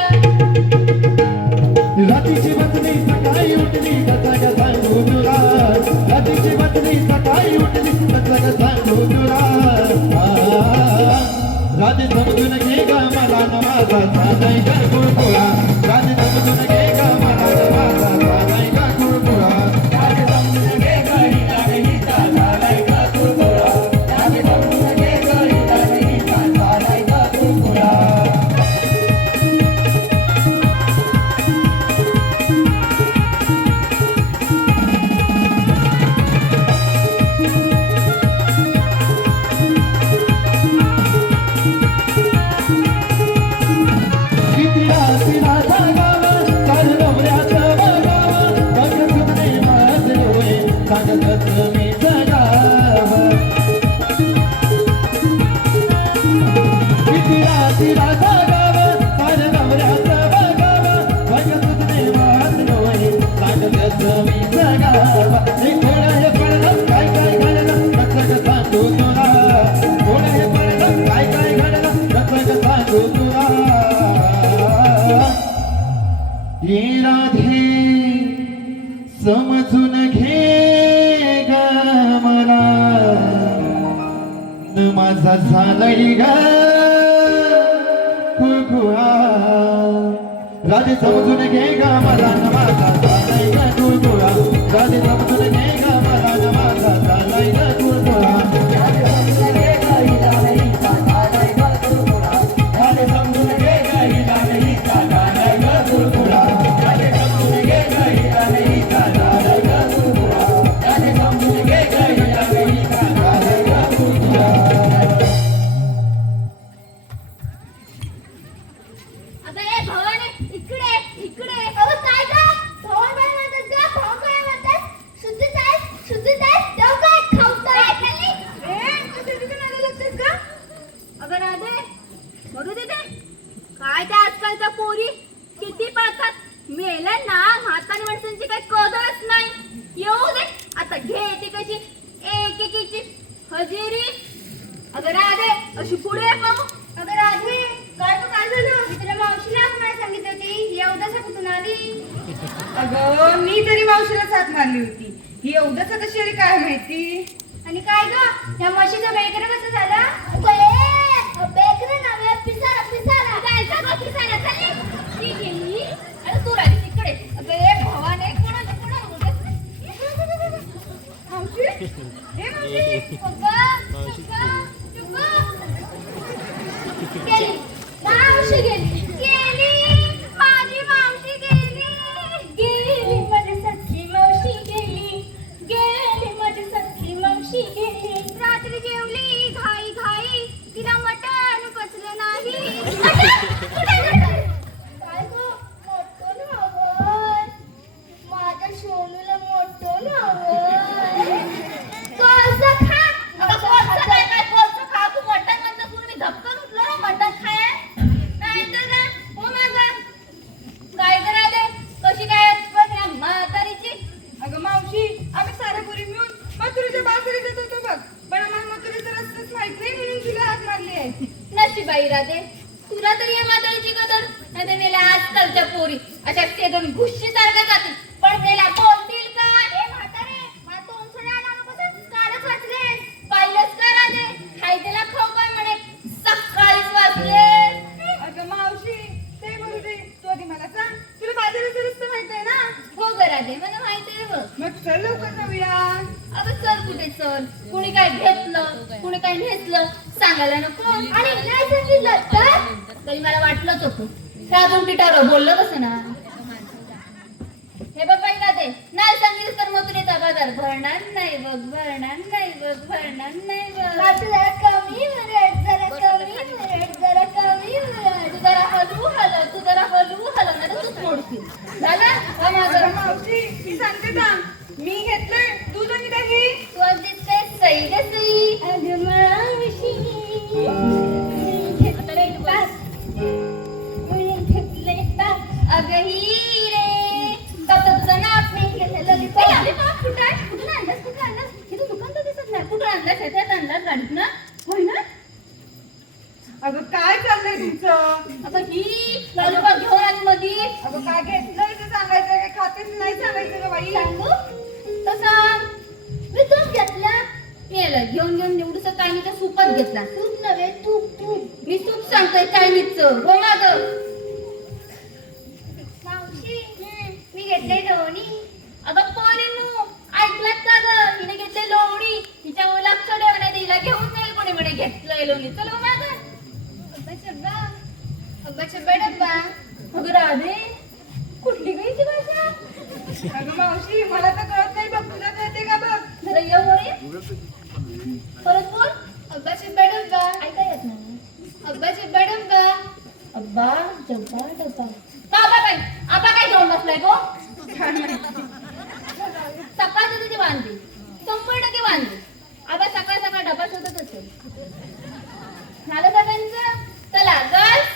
रात्रीची बदली सकाळी उठली कसा सांगू तुला रात्रीची बदली सकाळी उठली कसा सांगू तुला राधी समजून घे ग मला न माझा साधाई ग कुळकुळा राधी समजून घे ग मला न माझा साधाई ग कुळकुळा राधी समजून घे ग हिला हिचा साधाई ग कुळकुळा राधी समजून घे ग हिला हिचा साधाई सांगत मी जगाव किती राती जागाव साऱ्या नवऱ्याचं बघाव वागत तुझे वाचलोय सांगत मी जगाव थोडं हे पडलं काय काय घडलं कसं सांगू तुला थोडं हे पडलं काय काय घडलं कसं सांगू तुला ये राधे समजून घे ग मला न माझा झालंय ग कुळकुळा राधे समजून घे ग मला न माझा झालंय ग कुळकुळा राधे समजून घे ग मला न माझा झालंय ग कुळकुळा राधे समजून घे ग हिला नाही का झालंय ग कुळकुळा राधे समजून घे ग हिला नाही का झालंय ग कुळकुळा राधे समजून घे ग हिला नाही का झालंय ग कुळकुळा राधे समजून घे ग हिला नाही का झालंय ग कुळकुळा अगं ए भवाने इकडे इकडे अगं काय गं भवान बाई म्हणतात का भाव काय म्हणतात शुद्ध तास देव काय खावतोय खाली तू तिथे नाही लागतेस का अगं राधे मरू दे ते काय त्या आजकालच्या पोरी किती पळतात मेल्या ना म्हातारी माणसांची काही कदरच नाही येऊ दे आता घे ती कशी एक एकीची हजेरी अगं राधे अशी पुढे पाहू अगं राधे काय झालं मित्र मावशीला मला सांगितलं होती या उद्याचा कुठून आली अगं मी तरी मावशीला साथ मारली होती ही एवढंच कशी आली काय माहिती आणि काय ग या म्हशीचं बेकर कसं झालं बेकर नव्हे पिसारा जायचा ग पिसारा चालली ती गेली अरे तू राहिली तिकडे अगं ए भवाने कोणाला मावशी हे मावशी गेली मावशी गेली माझी मावशी गेली माझी सख्खी मावशी गेली माझी सख्खी मावशी गेली रात्री जेवली घाई तिला मटण पचलं नाही काय गं मटण हवंय माझ्या सोनूला मटण हवंय कोळसं खा कोळसं खा तू मटण म्हणतो तू मी धपकन उठलो मटण खाय नाही तर हो माझं काय करा दे कशी काय बघ या म्हातारीची अगं मावशी आम्ही साऱ्या पोरी मिळून मथुरेच्या बासरी जात होतो बघ पण आम्हाला मथुरेचा रस्ताच माहित नाही म्हणून तुला हात मारली आहे नशिबाई राधे तुला तरी या म्हातारीची कदर नाही तर मेल्या आजकालच्या पोरी अशा सेदून घुशी सारख्या जातील पण मेला बोलतील का ए म्हातारे मला तोंड सोडायला नको कालच वाचले पाहिलंच का राधे खायला खाऊ काय म्हणे सकाळीच वाचले अगं मावशी ते बोलू दे तू आधी मला सांग तुला बाजाराचा रस्ता माहित आहे ना हो ग राधे मला माहिती आहे बघ मग चल लवकर जाऊया अगं चल कुठे चल कुणी काय घेतलं कुणी काय नेसलं सांगायला नको आणि नाही सांगितलं तर तरी मला वाटलंच होतं त्या दोन टिटावर बोललं कसं ना हे बघ बाई राधे नाही सांगितलं तर मग तुला बाजार भरणार नाही बघ भरणार नाही बघ जरा कमी तू जरा हलवू नाही तर तूच मोडशील झालं हा माझं अगं मावशी मी सांगते का मी घेतलंय दूध आणि दही तू अगदीच काय सई ग सई अगं मावशी अगं ही रे तुझं नाव मी घेतलेलं कुठं आणलास हे तू दुकान तर दिसत नाही कुठं आणलास ह्याच्यात आणलास गाडीत ना होय ना अगं काय चाललंय तुमचं आता ही लालूबा घेऊन आली मधी अगं काय घेतलंय ते सांगायचं काय खातेच नाही सांगायचं का बाई सांगू तर सांग मी तूप घेतला मेलं घेऊन निवडूस चायनीच्या सूपात घेतला सूप नव्हे तूप मी सूप सांगतोय चायनीजचं हो माझं मावशी मी घेतले लोणी अगं पोरीनू ऐकलात का ग हिने घेतले लोणी हिच्या लक्ष ठेवा नाही तिला घेऊन जाईल कोणी म्हणे घेतलंय लोणी चल हो माझं अब्बा डब्बा अगं राधे कुठली गई ती भाषा अगं मावशी मला तर कळत नाही बघ तुला कळते का बघ जरा ये वर परत बोल अब्बा डब्बा ऐका येत नाही अब्बा डब्बा अब्बा डब्बा बाबा काय घेऊन बसलाय गो सकाळचं तुझी बांधली 100% बांधली आबा सकाळ सकाळ डबा शोधत असेल झालं सगळ्यांचं चला गर्ल्स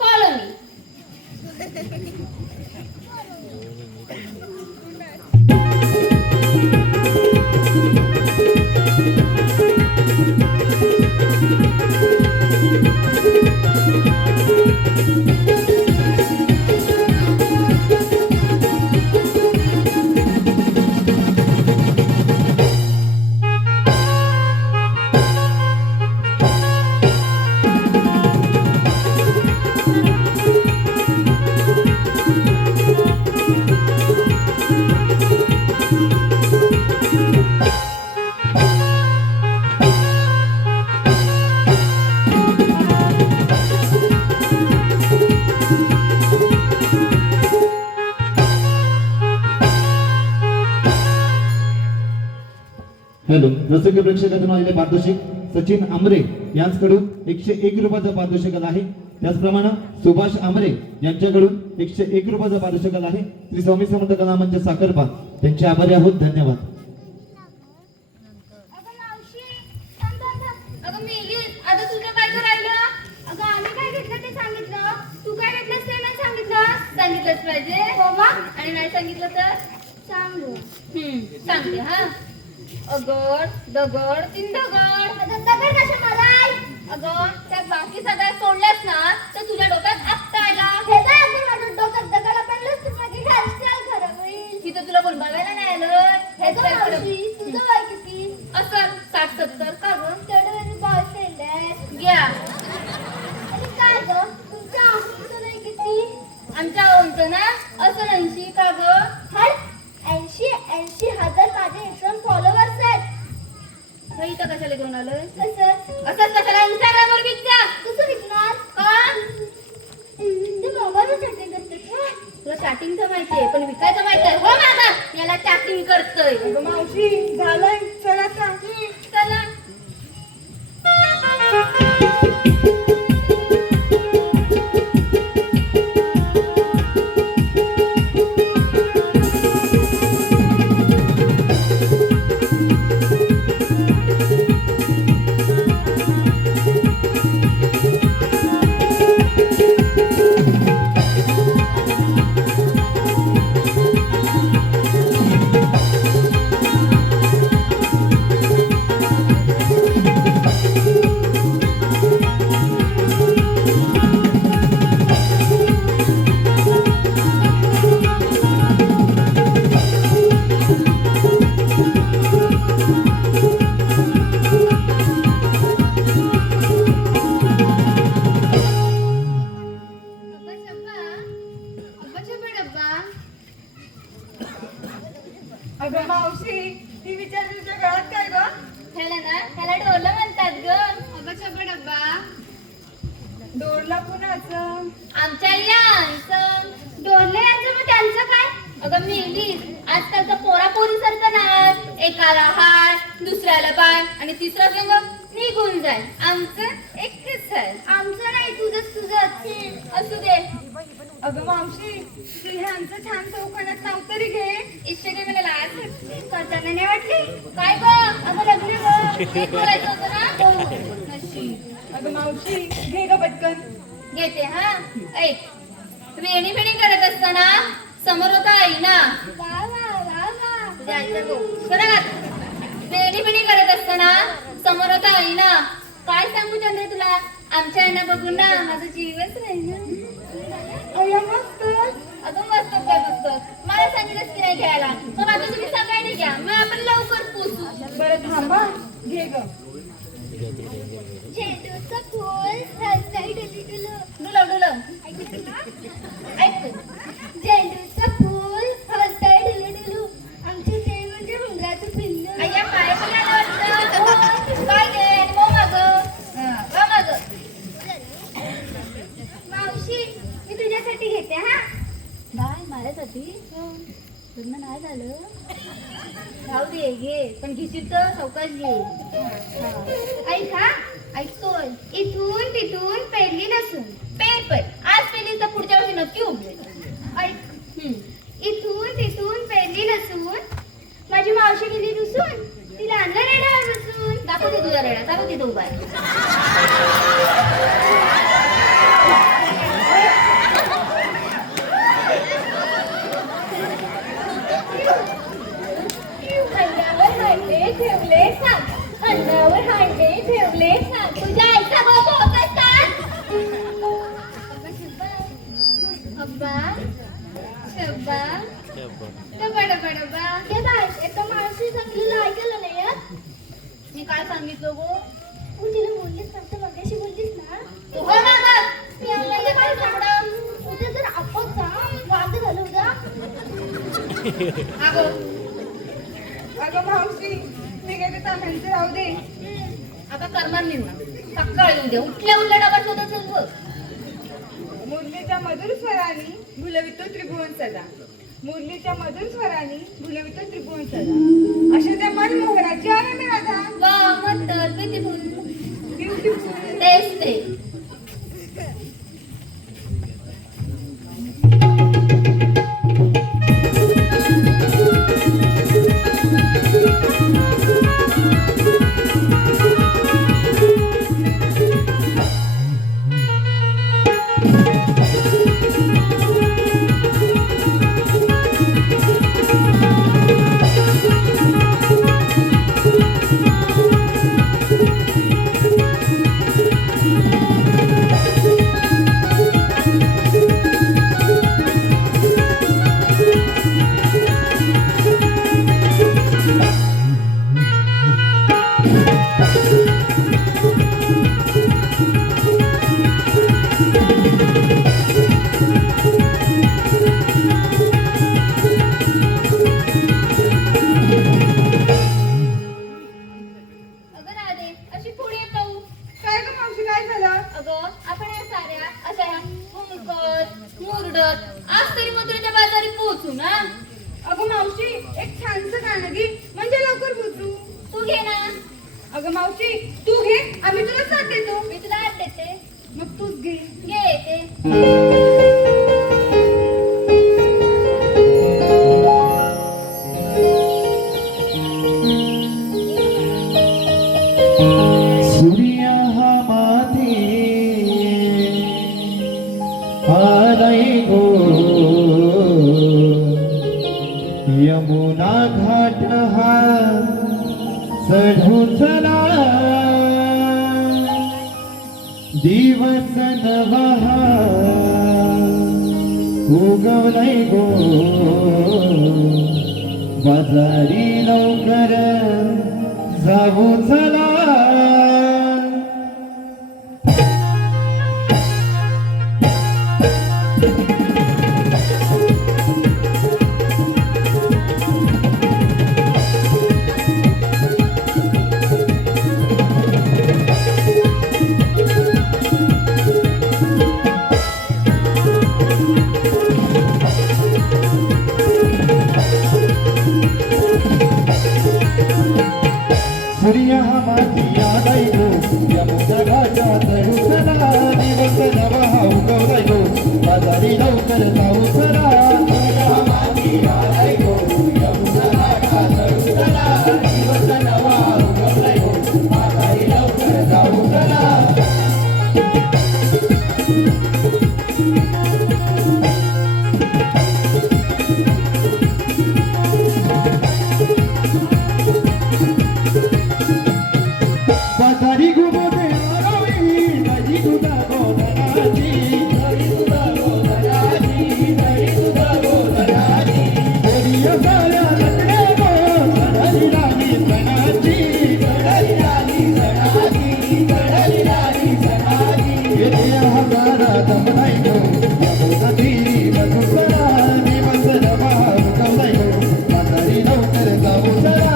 फॉलो मी हॅलो रसिक प्रेक्षकातून आलेले पारितोषिक सचिन आमरे यांच्याकडून 101 रुपयाचं पारितोषिक आहे. त्याचप्रमाणे सुभाष आमरे यांच्याकडून 101 रुपयाचं पारितोषिक आहे. श्री स्वामी समर्थ कला मंच साखरपा त्यांचे आभारी आहोत. धन्यवाद. अगं मावशी अगं मेलीस आता तुझं काय करायला अगं आम्ही काय घेतलं ते सांगितलं तू काय घेतलंस ते नाही सांगितलंच पाहिजे हो मग आणि नाही सांगितलं तर सांगू सांगते हा अगं दगड 3 दगड दगड कशा मला अगं त्यात बाकी सगळ्या सोडल्यास ना तर तुझ्या डोक्यात आपटायला हे काय माझ्या डोक्यात दगड आपणलंच तर माझी हेअरस्टाईल खराब होईल तिथं तुला कोण बघायला नाही आलं हेअरस्टाईल खराब तुझं वय किती असं 60-70 का गं तेवढं मी बॉयफ्रेंड आहे घ्या आणि काय गं तुमच्या आमचं नाही किती आमच्या आमचं ना असं 80 का गं हाय 80,000 माझे इंस्टाग्राम फॉलोअर्स आहेत हे इथं कशाला घेऊन आलोय असंच कशाला इंस्टाग्रामवर विकता कसं विकणार का तू मोबाईलवर चॅटिंग करते तुला चॅटिंगचं माहितीये पण विकायचं माहित आहे हो माझा याला चॅटिंग करतोय मावशी झालंय चला का चला अगं मावशी ती विचारली तुझ्या गळ्यात काय ग ह्याला डोलं म्हणतात ग अगं छबा डब्बा डोरला कुणाचं आमच्या यांचं डोरलं यांचं मग त्यांचं काय अगं मेलीस आजकालचं पोरापोरी सारखं नाही एकाला हात दुसऱ्याला पाय आणि तिसरा संग निघून जाईल आमचं एकच आहे आमचं नाही तुझंच असू दे अगं मावशी तू ह्यांचं छान चौकानात नाव तरी घे इच्छेने मला लाज करताना नाही वाटली काय ग अगं लग्न ग बोलायचं होतं ना नशीब अगं मावशी घे ग पटकन घेते हा ऐक वेणी फेणी करत असताना समोर होता आई ना वेणी फेणी करत असताना समोर होता आई ना काय सांगू चंद्र तुला आमच्या आईना बघून ना माझं जीवच राहिलं मस्त अगं मस्त काय मस्त मला सांगितलंच की नाही घ्यायला मग आता तुम्ही सगळ्यांनी घ्या मग आपण लवकर पोचू बरं थांबा घे ग झेंडूचं फूल हलतंय डुलं डुलं ऐक झेंडूचं फूल हलतंय डुलू आमचे ते म्हणजे हुंदराचं पिल्लू अय्या पाय वाटतं काय घे मग मागं मावशी मी तुझ्यासाठी घेते हा बाय माझ्यासाठी लग्न नाही झालं राहू दे घे पण घेशील तर सावकाश घे ऐक हा ऐकतोय इथून तिथून पेरली नसून पेपर आज पेरली तर पुढच्या वर्षी नक्की उगवेल ऐक इथून तिथून पेरली नसून माझी मावशी मावशी गेली रुसून तिला आणलं रेड्यावर बसून. दाखवते तुझा रेडा, दाखवते तो उभा आहे. अंगावर हांडे ठेवले सांग, अंगावर हांडे ठेवले सांग, तुझ्या आईचा गोप होत असतात. अब्बा शब्बा डबा डबा डबा हे काय एका माणसी सांगलेलं ऐकलं नाही यात. मी काय सांगितलं गो? तू तिला बोललीस फक्त मगाशी बोललीस ना. तू हो ना बघ मी आणलेलं काय सांगणार. उद्या जर आपचा वाद झालं उद्या. अगं मावशी मी गेले तांब्यांचे राहू दे. आता करणार नाही ना, सकाळी उद्या उठल्या उठल्या डबा शोधत असेल बघ. मुरलीच्या मधुर स्वराने भुलवितो त्रिभुवन सदा, मुरलीच्या मधुर स्वराने भुलवितो त्रिभुवन सदा, अशा त्या मनमोहराची आहे मी राधा. वा म्हणतात ब्युटिफुल, ब्युटिफुल. तेच ते. अगं मावशी एक छानसं गाणं घे म्हणजे लवकर पोचू. तू घे ना. अगं मावशी तू घे, आम्ही तुला साथ देतो. मी तुला आत देते. मग तूच घे. घे ते. सूर्य हा माथे आलाय गो, यमुना घाट हा चढू चला, दिवस नवा उगवलाय गो, बाजारी लवकर जाऊ चला. सूर्य हा माती आलाय गो, यमुना घाटात रुसला, दिवस नवा उगवलाय गो, बाजारी लवकर जाऊ चला. सूर्य हा माती आलाय गो, यमुना घाटात रुसला, दिवस नवा उगवलाय गो, बाजारी लवकर जाऊ चला. बाजारी घुमते आरोही, नदी तुझा गोधनाची, नदी तुझा गोधनाची, नदी तुझा गोधनाची, देवीय साऱ्या लग्ने गो, कडली राणी सणाची, कडली राणी सणाची, कडली राणी सणाची. येथे हजारा दमनाय गो, यमुना तीरी बसुसरा, दिवस नवा उगवलाय गो, बाजारी लवकर जाऊ चला.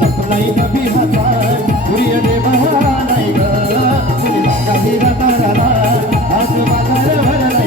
लपलाई कभी हातात सूर्य देवा नाही ग, आज बाजार भरला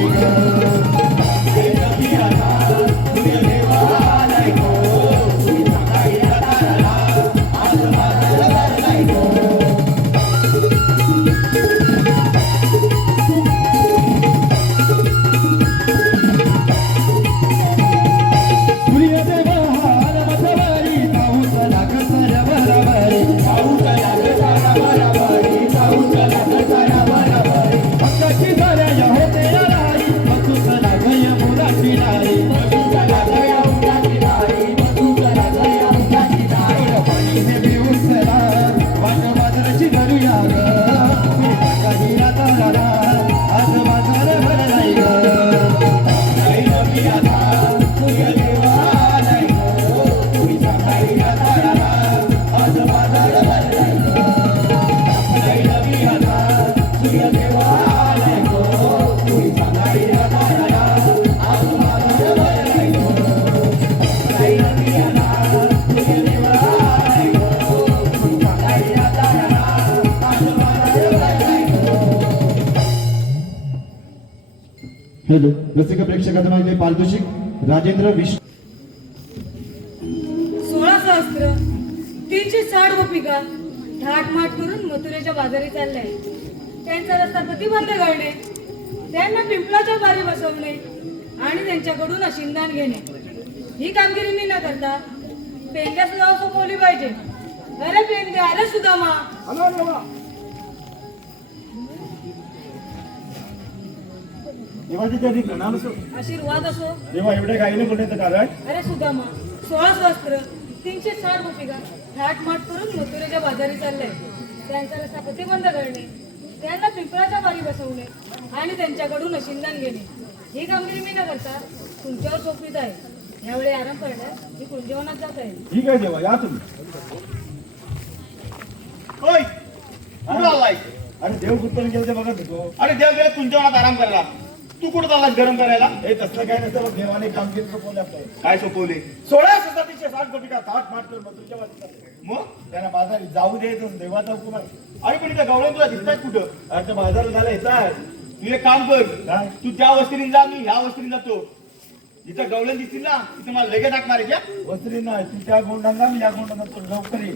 हॅलो रसिक प्रेक्षकांना इथे पारितोषिक राजेंद्र विश्व 16 सहस्त्र 360 गोपिका थाटमाट करून मथुरेच्या बाजारी चाललाय. त्यांचा रस्ता प्रतिबंध करणे, त्यांना पिंपळाच्या बारी बसवणे आणि त्यांच्याकडून अशिंदान घेणे ही कामगिरी मी न करता पेंड्या सुद्धा सोपवली पाहिजे. अरे पेंड्या, अरे सुदामा, देवाची तरी प्रणाम असो. आशीर्वाद असो. देवा एवढे गायले बोलण्याचं कारण अरे सुदामा, 16 सहस्त्र 360 गोपिका थाटमाट करून मथुरेच्या बाजारी चाललाय. त्यांचा रस्ता प्रतिबंध करणे, त्यांना पिंपळाच्या बारी बसवणे आणि त्यांच्याकडून अशिंदान घेणे ही कामगिरी मी न करता तुमच्यावर सोपवीत आहे. यावेळी आराम करण्यास मी कुंजवनात जात आहे. ठीक आहे देवा, या तुम्ही. होय कुठं आलाय? अरे देव कुठपर्यंत गेलं ते बघत होतो. अरे देव गेले तुमच्या मनात आराम करायला. तू कुठं चाललास गरम करायला? हे तसलं काय नसतं बघ, देवाने कामगिरी सोपवली आपल्याला. काय सोपवले? 16,360 गोपिका थाट माट करून मथुरेच्या बाजूला चालले. मग त्यांना बाजारी जाऊ द्यायचं देवाचा हुकूम आहे. अरे पण इथं गवळण तुला दिसतायत कुठं? अरे ते बाजारला झालं येत आहे. तू एक काम कर, काय? तू त्या वस्तीने जा, मी ह्या वस्तीने जातो. जिथं गवळण दिसतील ना तिथं मला लगेच टाकणार आहे क्या? वस्त्री नाही, तू त्या गोंडांना मी या गोंडांना तो लवकर ये.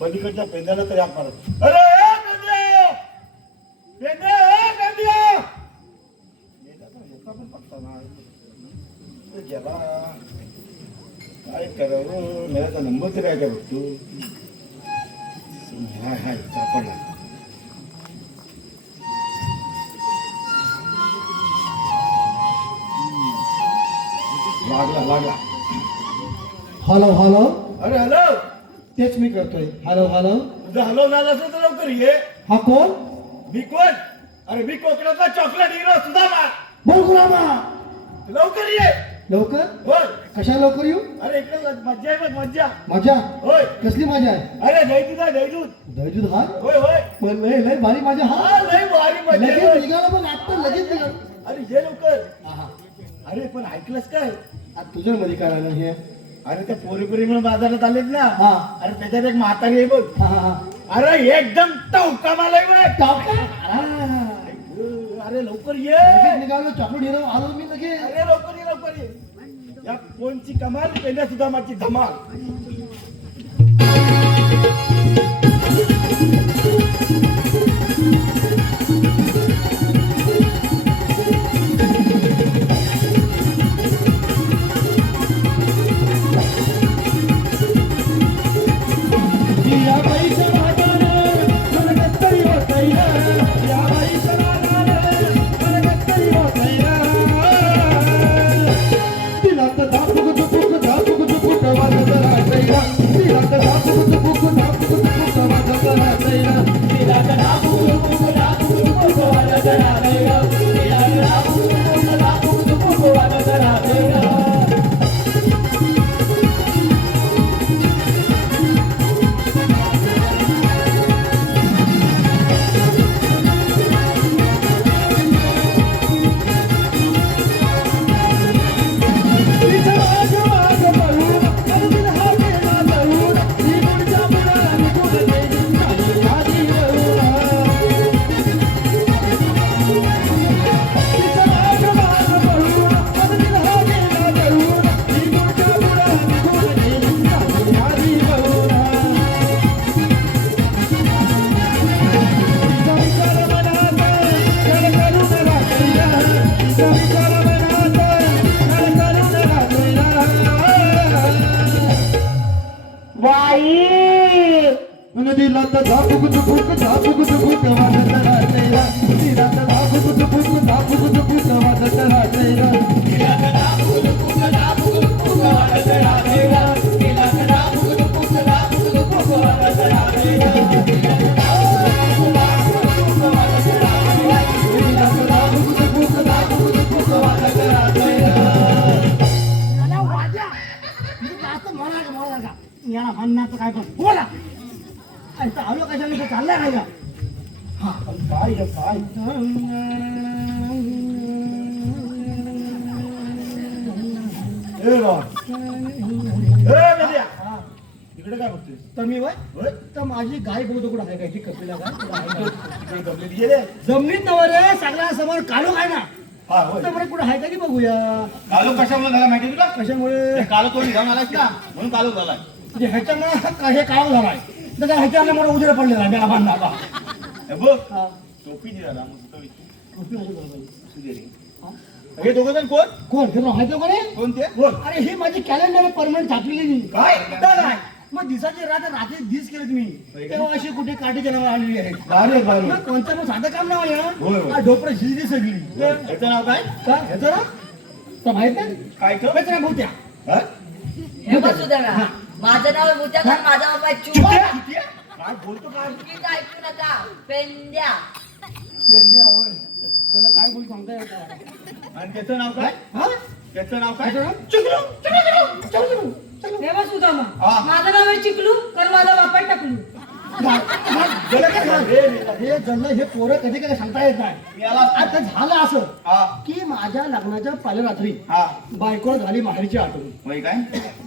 पलीकडच्या पेंद्याला तरी हाक मारत. अरे पेंद्या! पेंद्या! पेंद्या! मेला तर ह्याचा पण पत्ता नाही. तो गेला. काय करावं? मेल्याचा नंबर तरी आहे का बघतो. हाय हाय सापडला. लागला लागला. हॅलो हॅलो, अरे हॅलो, तेच मी करतोय. हॅलो हॅलो, तुझं हॅलो झालं असेल तर लवकर ये. हा कोण? मी कोण? अरे मी कोकणातला चॉकलेट हिरो सुदामा. बोल गुलामा, लवकर ये. लवकर? होय. कशा लवकर येऊ? अरे इकडे मज्जा आहे बघ, मज्जा. माझ्या? होय. कसली माझ्या आहे? अरे दहीदूध आहे, दहीदूध. दहीदूध हा? होय होय. पण लय लय भारी माझ्या हा. हा लय भारी मज्जा आहे. लगेच निघाला, पण आता लगेच निघाला. अरे ये लवकर. हा. अरे पण ऐकलंस काय? आता तुझ्या मध्ये काय राहिलं हे? अरे त्या पोरी म्हणून बाजारात आलेत ना हा. अरे त्याच्यात एक म्हातारी आहे बघ हा, हा. अरे एकदम टवका मालाय बघ टाका. अरे लवकर ये लगेच निघालो चॉकलेट हिरो आलो मी लगेच. अरे लवकर ये या फोनची कमाल पेंड्या सुद्धा माझी धमाल या बाईच्या नादानं मला कस्तरी होतंय ना. या बाईच्या नादानं मला कस्तरी होतंय ना. तिला तर धापूक धुपूक वाजत राहतंय ना. तिला तर धापूक धुपूक वाजत राहतंय ना. तिला धापूक धुपूक वाजत राहतंय ना. तिला धापूक धुपूक वाजत राहतंय ना. तिच्या मागं मागं पळून अगदी हाकेला जाऊन ती पुढच्या मुलाला निघून गेली खाली आधी वळून. तिच्या मागं मागं पळून अगदी हाकेला जाऊन ती पुढच्या मुलाला निघून गेली खाली आधी वळून. तिचा विचार मनात खेळ करून राहतोय. तिचा विचार मनात खेळ करून राहतोय. नदीला तर धापूक धुपूक वाजत राहतंय ना. तिला तर धापूक धुपूक वाजत राहतंय ना. तिला धापूक धुपूक वाजत राहतंय ना. तिला धापूक धुपूक वाजत राहतंय ना. तिला धापूक धुपूक वाजत राहतंय ना. तिला तर धापूक धुपूक वाजत राहतंय ना. याला वाजा मी जास्त मला का याला म्हणण्याचं काय पण बोला आलो कशाने तर चाललाय काय का हा पण काय ग काय ए बाबा ए मेल्या इकडे काय बघतोय तर मी वय होय तर माझी गाय बघतो कुठं आहे काय ती कपिला गाय कुठं आहे का? तिकडे जमलेली गेले जमिनीत नवर रे सगळ्या समोर कालो काय ना हा होय तर बरं कुठं आहे का ती बघूया कालो कशामुळे झाला माहिती तुला कशामुळे कालो तो निघाला आलास ना म्हणून कालो झालाय म्हणजे ह्याच्यामुळे हे काळ झालाय तर ह्याच्यामुळे मला उजेड पडलेला आहे मला बांधायला हे बघ हा. टोपी दिला ना मस्त टोपी माझी बरोबर आहे. सुदेरी हा? हे दोघं जण कोण कोण हे माहिती कोणी कोणते बोल अरे ही माझी कॅलेंडर परमनंट छापलेली काय काय मग दिसाची रात्री दिस केलं तुम्ही होय का? तेव्हा अशी कुठे काठी जनावर आलेली आहे भारी भारी मग कोणतं मग साधं काम नाही होय, होय. ना ढोपरं शिजली सगळी याचं नाव काय काय ह्याचं ना तर माहित नाही काय कर ह्याचं नाव भूत्या हा? हे बघ सुद्धा माझं नाव भूत्या कारण माझा बाबा आहे चुप. चुट्या? चुट्या? काय बोलतो काय चुकीचं ऐकू नका पेंद्या. पेंड्या होय. त्याला काय बोल सांगता येत नाही. आणि त्याचं नाव काय हा? त्याचं नाव काय ह्याचं नाव? चुकलो, चुकलो, चुकलो, चुकलो. हे बघ सुदामा हा. माझं नाव आहे चिकलू कारण माझा बापाय टाकलू. गेलं काय झालं? हे जणलं हे पोरं कधी कधी सांगता येत नाही मी आला आता झालं असं हा की माझ्या लग्नाच्या पहिल्या रात्री हा बायकोला झाली माहेरची आठवण होय काय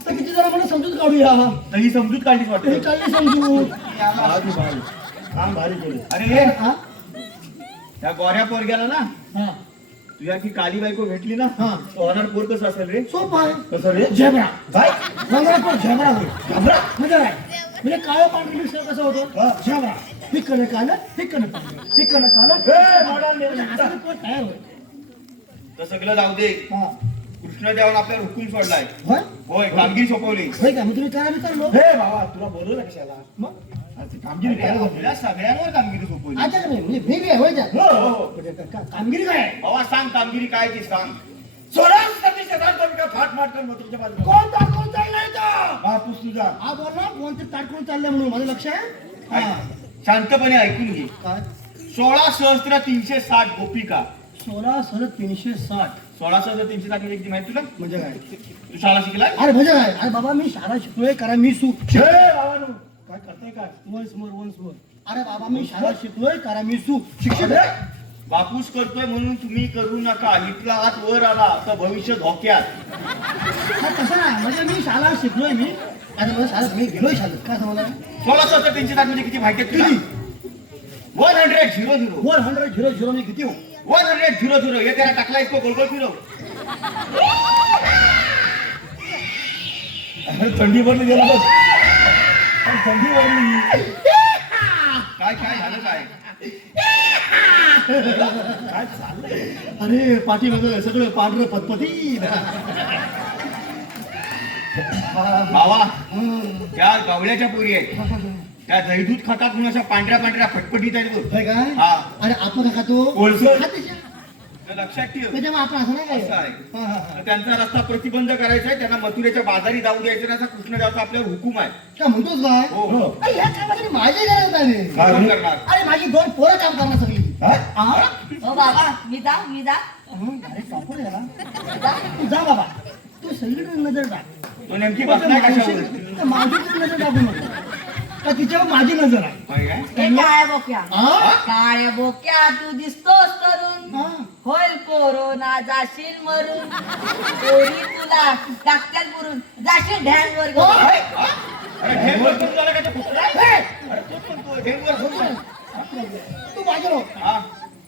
तर किती जरा मला समजून काढूया तर ही समजूत काढलीच हे वाटतं चालली समजून भारी भारी काम भारी केलं अरे हे हा? त्या गोऱ्या पोरग्याला ना हा. तुझ्या की काली बायको भेटली ना हा. होणार पोर कसं असेल रे सोपं आहे कसं रे झेबरा काय रंगापूर झेबरा होईल घाबरा म्हणजे काय म्हणजे काळं पांढरं मिक्सर कसं होतं हा. झेबरा हिकडं कालं हिकडं पांढरं हिकडं कालं हे मॉडर्न म्हणजे असं पोट तयार होईल तर सगळं जाऊ दे हा कृष्णदेवानं आपल्याला हुकूम सोडलाय होय होय कामगिरी सोपवली होय का मग तुम्ही करा मी करलो हे बाबा तुला बोलवलं कशाला मग अरे ती कामगिरी काय आपल्या सगळ्यांवर कामगिरी सोपवली अच्छा का नाही म्हणजे मी बी आहे होय त्यात हो हो हो. म्हणजे कामगिरी काय आहे बाबा सांग कामगिरी काय ती सांग सोळाच प्रतिशत का फाट माट कर मग तुमच्या बाजूला कोण ताटकून चाललाय तो बापूस तुझा हा बोल ना कोणते ताटकून चाललंय म्हणून माझं लक्ष आहे हा. शांतपणे ऐकून घे काय 16,360 गोपिका 16,360 16,360 एक माहिती तुला म्हणजे काय तू शाळा शिकलाय अरे म्हणजे काय अरे बाबा मी शाळा शिकलोय करा मी सू हे बाबांनो, काय करताय काय वन्स मोर अरे बाबा मी शाळा शिकलोय करा मी सू शिक्षक आहे बापूस करतोय म्हणून तुम्ही करू नका. इथला हात वर आला तर भविष्य धोक्यात. हा, तसं नाही म्हणजे मी शाळा शिकलोय मी आणि मला शाळेत मी गेलोय शाळेत काय समजलं 16 म्हणजे किती माहिती आहे तुला? 100 100 मी किती हो 100 हे त्याला टाकला इसको गोलगोल फिरव. थंडी भरली गेला थंडी भरली. काय काय झालं काय? काय चाललंय? अरे पाठीमध्ये सगळं पांढरं पतपती. बाबा त्या गवळ्याच्या पोरी आहेत त्या दहीदूध खातात म्हणून अशा पांढऱ्या पांढऱ्या फटफटीत आहेत बघ. काय काय हा अरे आपण काय खातो कोळसं. खाते जे. तर लक्षात ठेव त्याच्यामुळे आपण असं नाही असं काय आहे. हा, हा, तर त्यांचा रस्ता प्रतिबंध करायचा आहे. त्यांना मथुरेच्या बाजारी जाऊ द्यायचं नाही असा कृष्णदेवाचा आपल्यावर हुकूम आहे. काय म्हणतोस काय हो हो. अरे ह्या कामासाठी माझी गरज नाही रे. कोण करणार? अरे माझी 2 पोरं काम करणार सगळी हा? हो बाबा मी जा अरे टॉपर आहे ना. तू जा बाबा तू सगळीकडे नजर टाक तो नेमकी बसलाय कशावर? त्या मावशीकडे नजर टाकू नको का तिच्यावर माझी नजर आहे होय काय? हे काळ्या बोक्या हा? काळ्या बोक्या तू दिसतोस तरुण हा. होईल कोरोना जाशील मरून पोरी तुला टाकत्यात पुरून जाशील ढॅन वर घेऊन. होय? हा? अरे ढेंगवर करून झाला का ते कुत्रा? अरे तोच म्हणतो, ढेंगवर करून झाला. तू बाजूला हो. हा.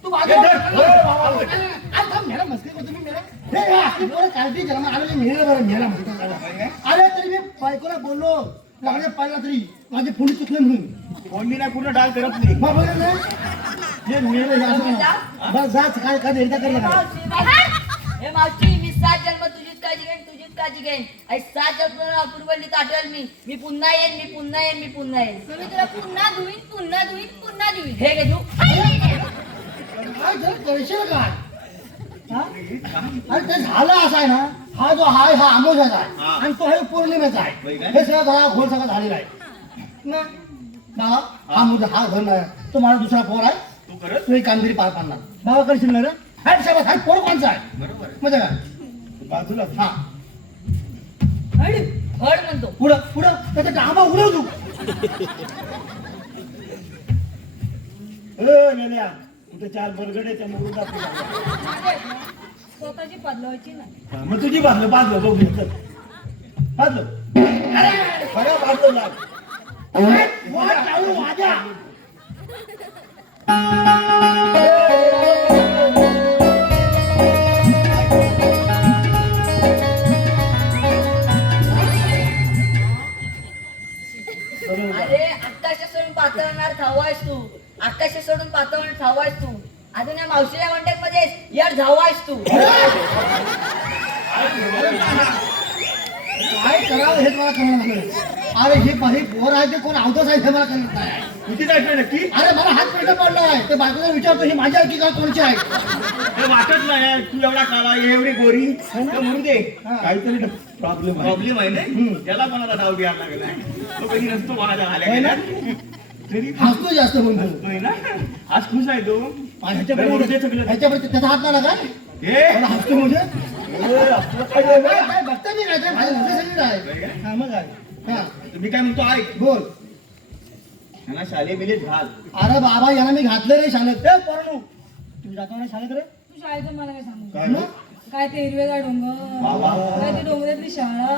तू बाजूला हे हो. धर. अरे बाबा. अरे थांब, मेला मस्ती करतो मी मेला. हे असली पोरं कालची जन्म आलेले मेलं बरं मेला म्हणतो त्याला. होय काय? अरे तरी मी बायकोला बोललो माझ्या पाहिला तरी माझे पुढे चुकले म्हणून कोणी नाही पूर्ण डाल करत नाही. मग बघा ना हे मेलं हे असं म्हणा. बस जा काय काय एकदा हे करलं मावशी, मावशी. हे मावशी मी 7 जन्म तुझीच काळजी घेईन आई 7 जन्म अपूर्वलीत आठवेल मी पुन्हा येईन मी पुन्हा येईन मी तुला पुन्हा धुईन हे घे तू काय जरा करशील काय हा? अरे ते झालं असं आहे ना हा जो आहे हा अमोशाचा आहे हा. आणि तो आहे पौर्णिमेचा आहे होय काय? हे सगळं घरा घोल सगळं झालेला आहे ना बाबा हा मुद्दा हा धन आहे तो माझा दुसरा पोर आहे तू करत तू ही कामगिरी पार पाडणार बाबा करशील ना रे हाय शाबास हाय पोर कोणचा आहे बरोबर आहे. म्हणजे काय बाजूला हा हड म्हणतो पुढं पुढं त्याचा डाबा उडव तू नेल्या कुठे 4 बरगड्याच्या मुरुड स्वतःची बदलवायची नाही. मग तुझी बाजलं बघू चल बाजलं बघा बाजलं लाग वाट चालू माझ्या अरे आकाश सोडून पातळणार धावायस तू आकाश सोडून पातळणार धावायस तू अजून या मावशीला कॉन्टॅक्ट मध्ये यार धावायस तू काय करावं हेच मला कळलं नाही. अरे हे पोर आहे ते कोण आवतच आहे हे मला कळत नाही. किती जायचं नक्की? अरे मला हात प्रश्न पडलाय ते बायकोला विचारतो ही माझी आहे की का कोणची आहे हे वाटत नाही तू एवढा काला एवढी गोरी तर म्हणू दे. काहीतरी प्रॉब्लेम आहे. प्रॉब्लेम आहे ना त्याला कोणाला डाव द्यायला लागला तो कधी नसतो कोणाच्या आल्या होय ना? गेल्या. तरी हसतो जास्त म्हणतो हसतोय ना आज खुश आहे तो. ह्याच्यापर्यंत त्याचा हात नाही लागा हे मला हसतो म्हणजे काय बघता मी काय माझ्या नजर सगळी आहे हा मग काय हा तुम्ही काय म्हणतो ऐक बोल त्यांना शाले बिले घाल. अरे बाबा यांना मी घातलं रे शाळेत ए पोरांनो तुम्ही जाता ना शाळेत रे तू शाळेचं मला काय सांगू काय मग? काय ते हिरवेगार डोंगर काय ते डोंगरातली शाळा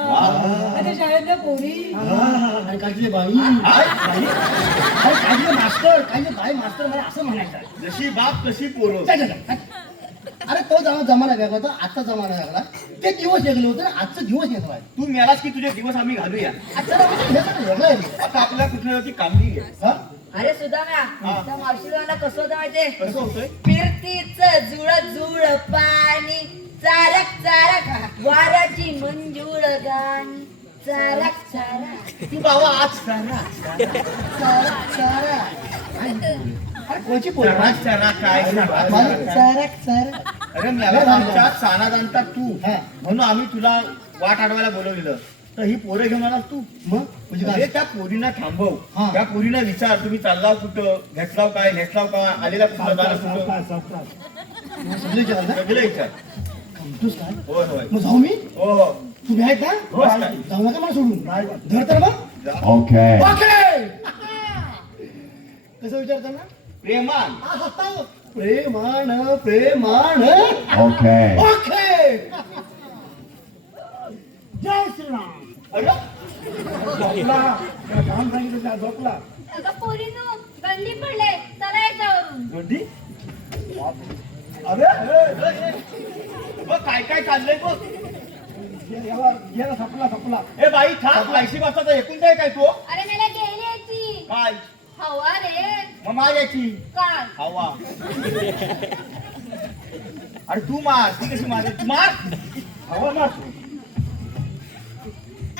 काय ते शाळेतल्या पोरी आणि काहीतरी बाई अरे काहीतरी मास्टर काहीतरी बाई मास्टर मला असं म्हणायचं आहे. जशी बाप तशी पोरं. चल, चल, चल. अरे तो जमाना वेगळा होता आजचा जमाना वेगळा ते दिवस वेगळे होते आणि आजचा दिवस वेगळा आहे तू मेलास की तुझे दिवस आम्ही घालूया. आजचा जमाना हे सगळं वेगळं आहे आता आपल्याला कुठल्या ती कामगिरी आहे. हा? अरे सुद्धा त्या मावशीला मला कसं होतं माहितीये कसं होतंय? फिरतीच जुळ पाणी चारक चारक वाऱ्याची मंजूळ गाणी चारक चारक तू बाबा आज सारा अरे कोणची पोर चराक चराक काय चारक चारक अरे मला आमच्या साना जाणता तू हा. म्हणून आम्ही तुला वाट अडवायला बोलवलेलं तर ही पोरं घेऊन आलास तू. मग म्हणजे अरे काय त्या पोरींना थांबव. हा. त्या पोरींना विचार तुम्ही चाललाव कुठं घेतलाव काय नेसलाव का आलेला कुठं जाणार कुठं सगळे विचाराल ना? सगळं विचार. गमतोस काय होय होय मग जाऊ मी हो हो तुम्ही आहेत ना हो, आहे. जाऊ नका मला सोडून धर तर मग जा. ओके कसं विचारता ना प्रेमान हा हसता प्रेमान प्रेमान ओके ओके जय श्रीराम अरे झोपला काम सांगितलं त्या झोपला अगं पोरीनो गंडी पडले चला याच्यावरून गंडी अरे बघ काय काय चाललंय बघ गेला सपला ए बाई थांब 80 वाजता एकूण काय काय तू अरे मला गेली याची काय हवा रे मग मारायची काय हवा अरे तू मार ती कशी मार तू मार हवा मार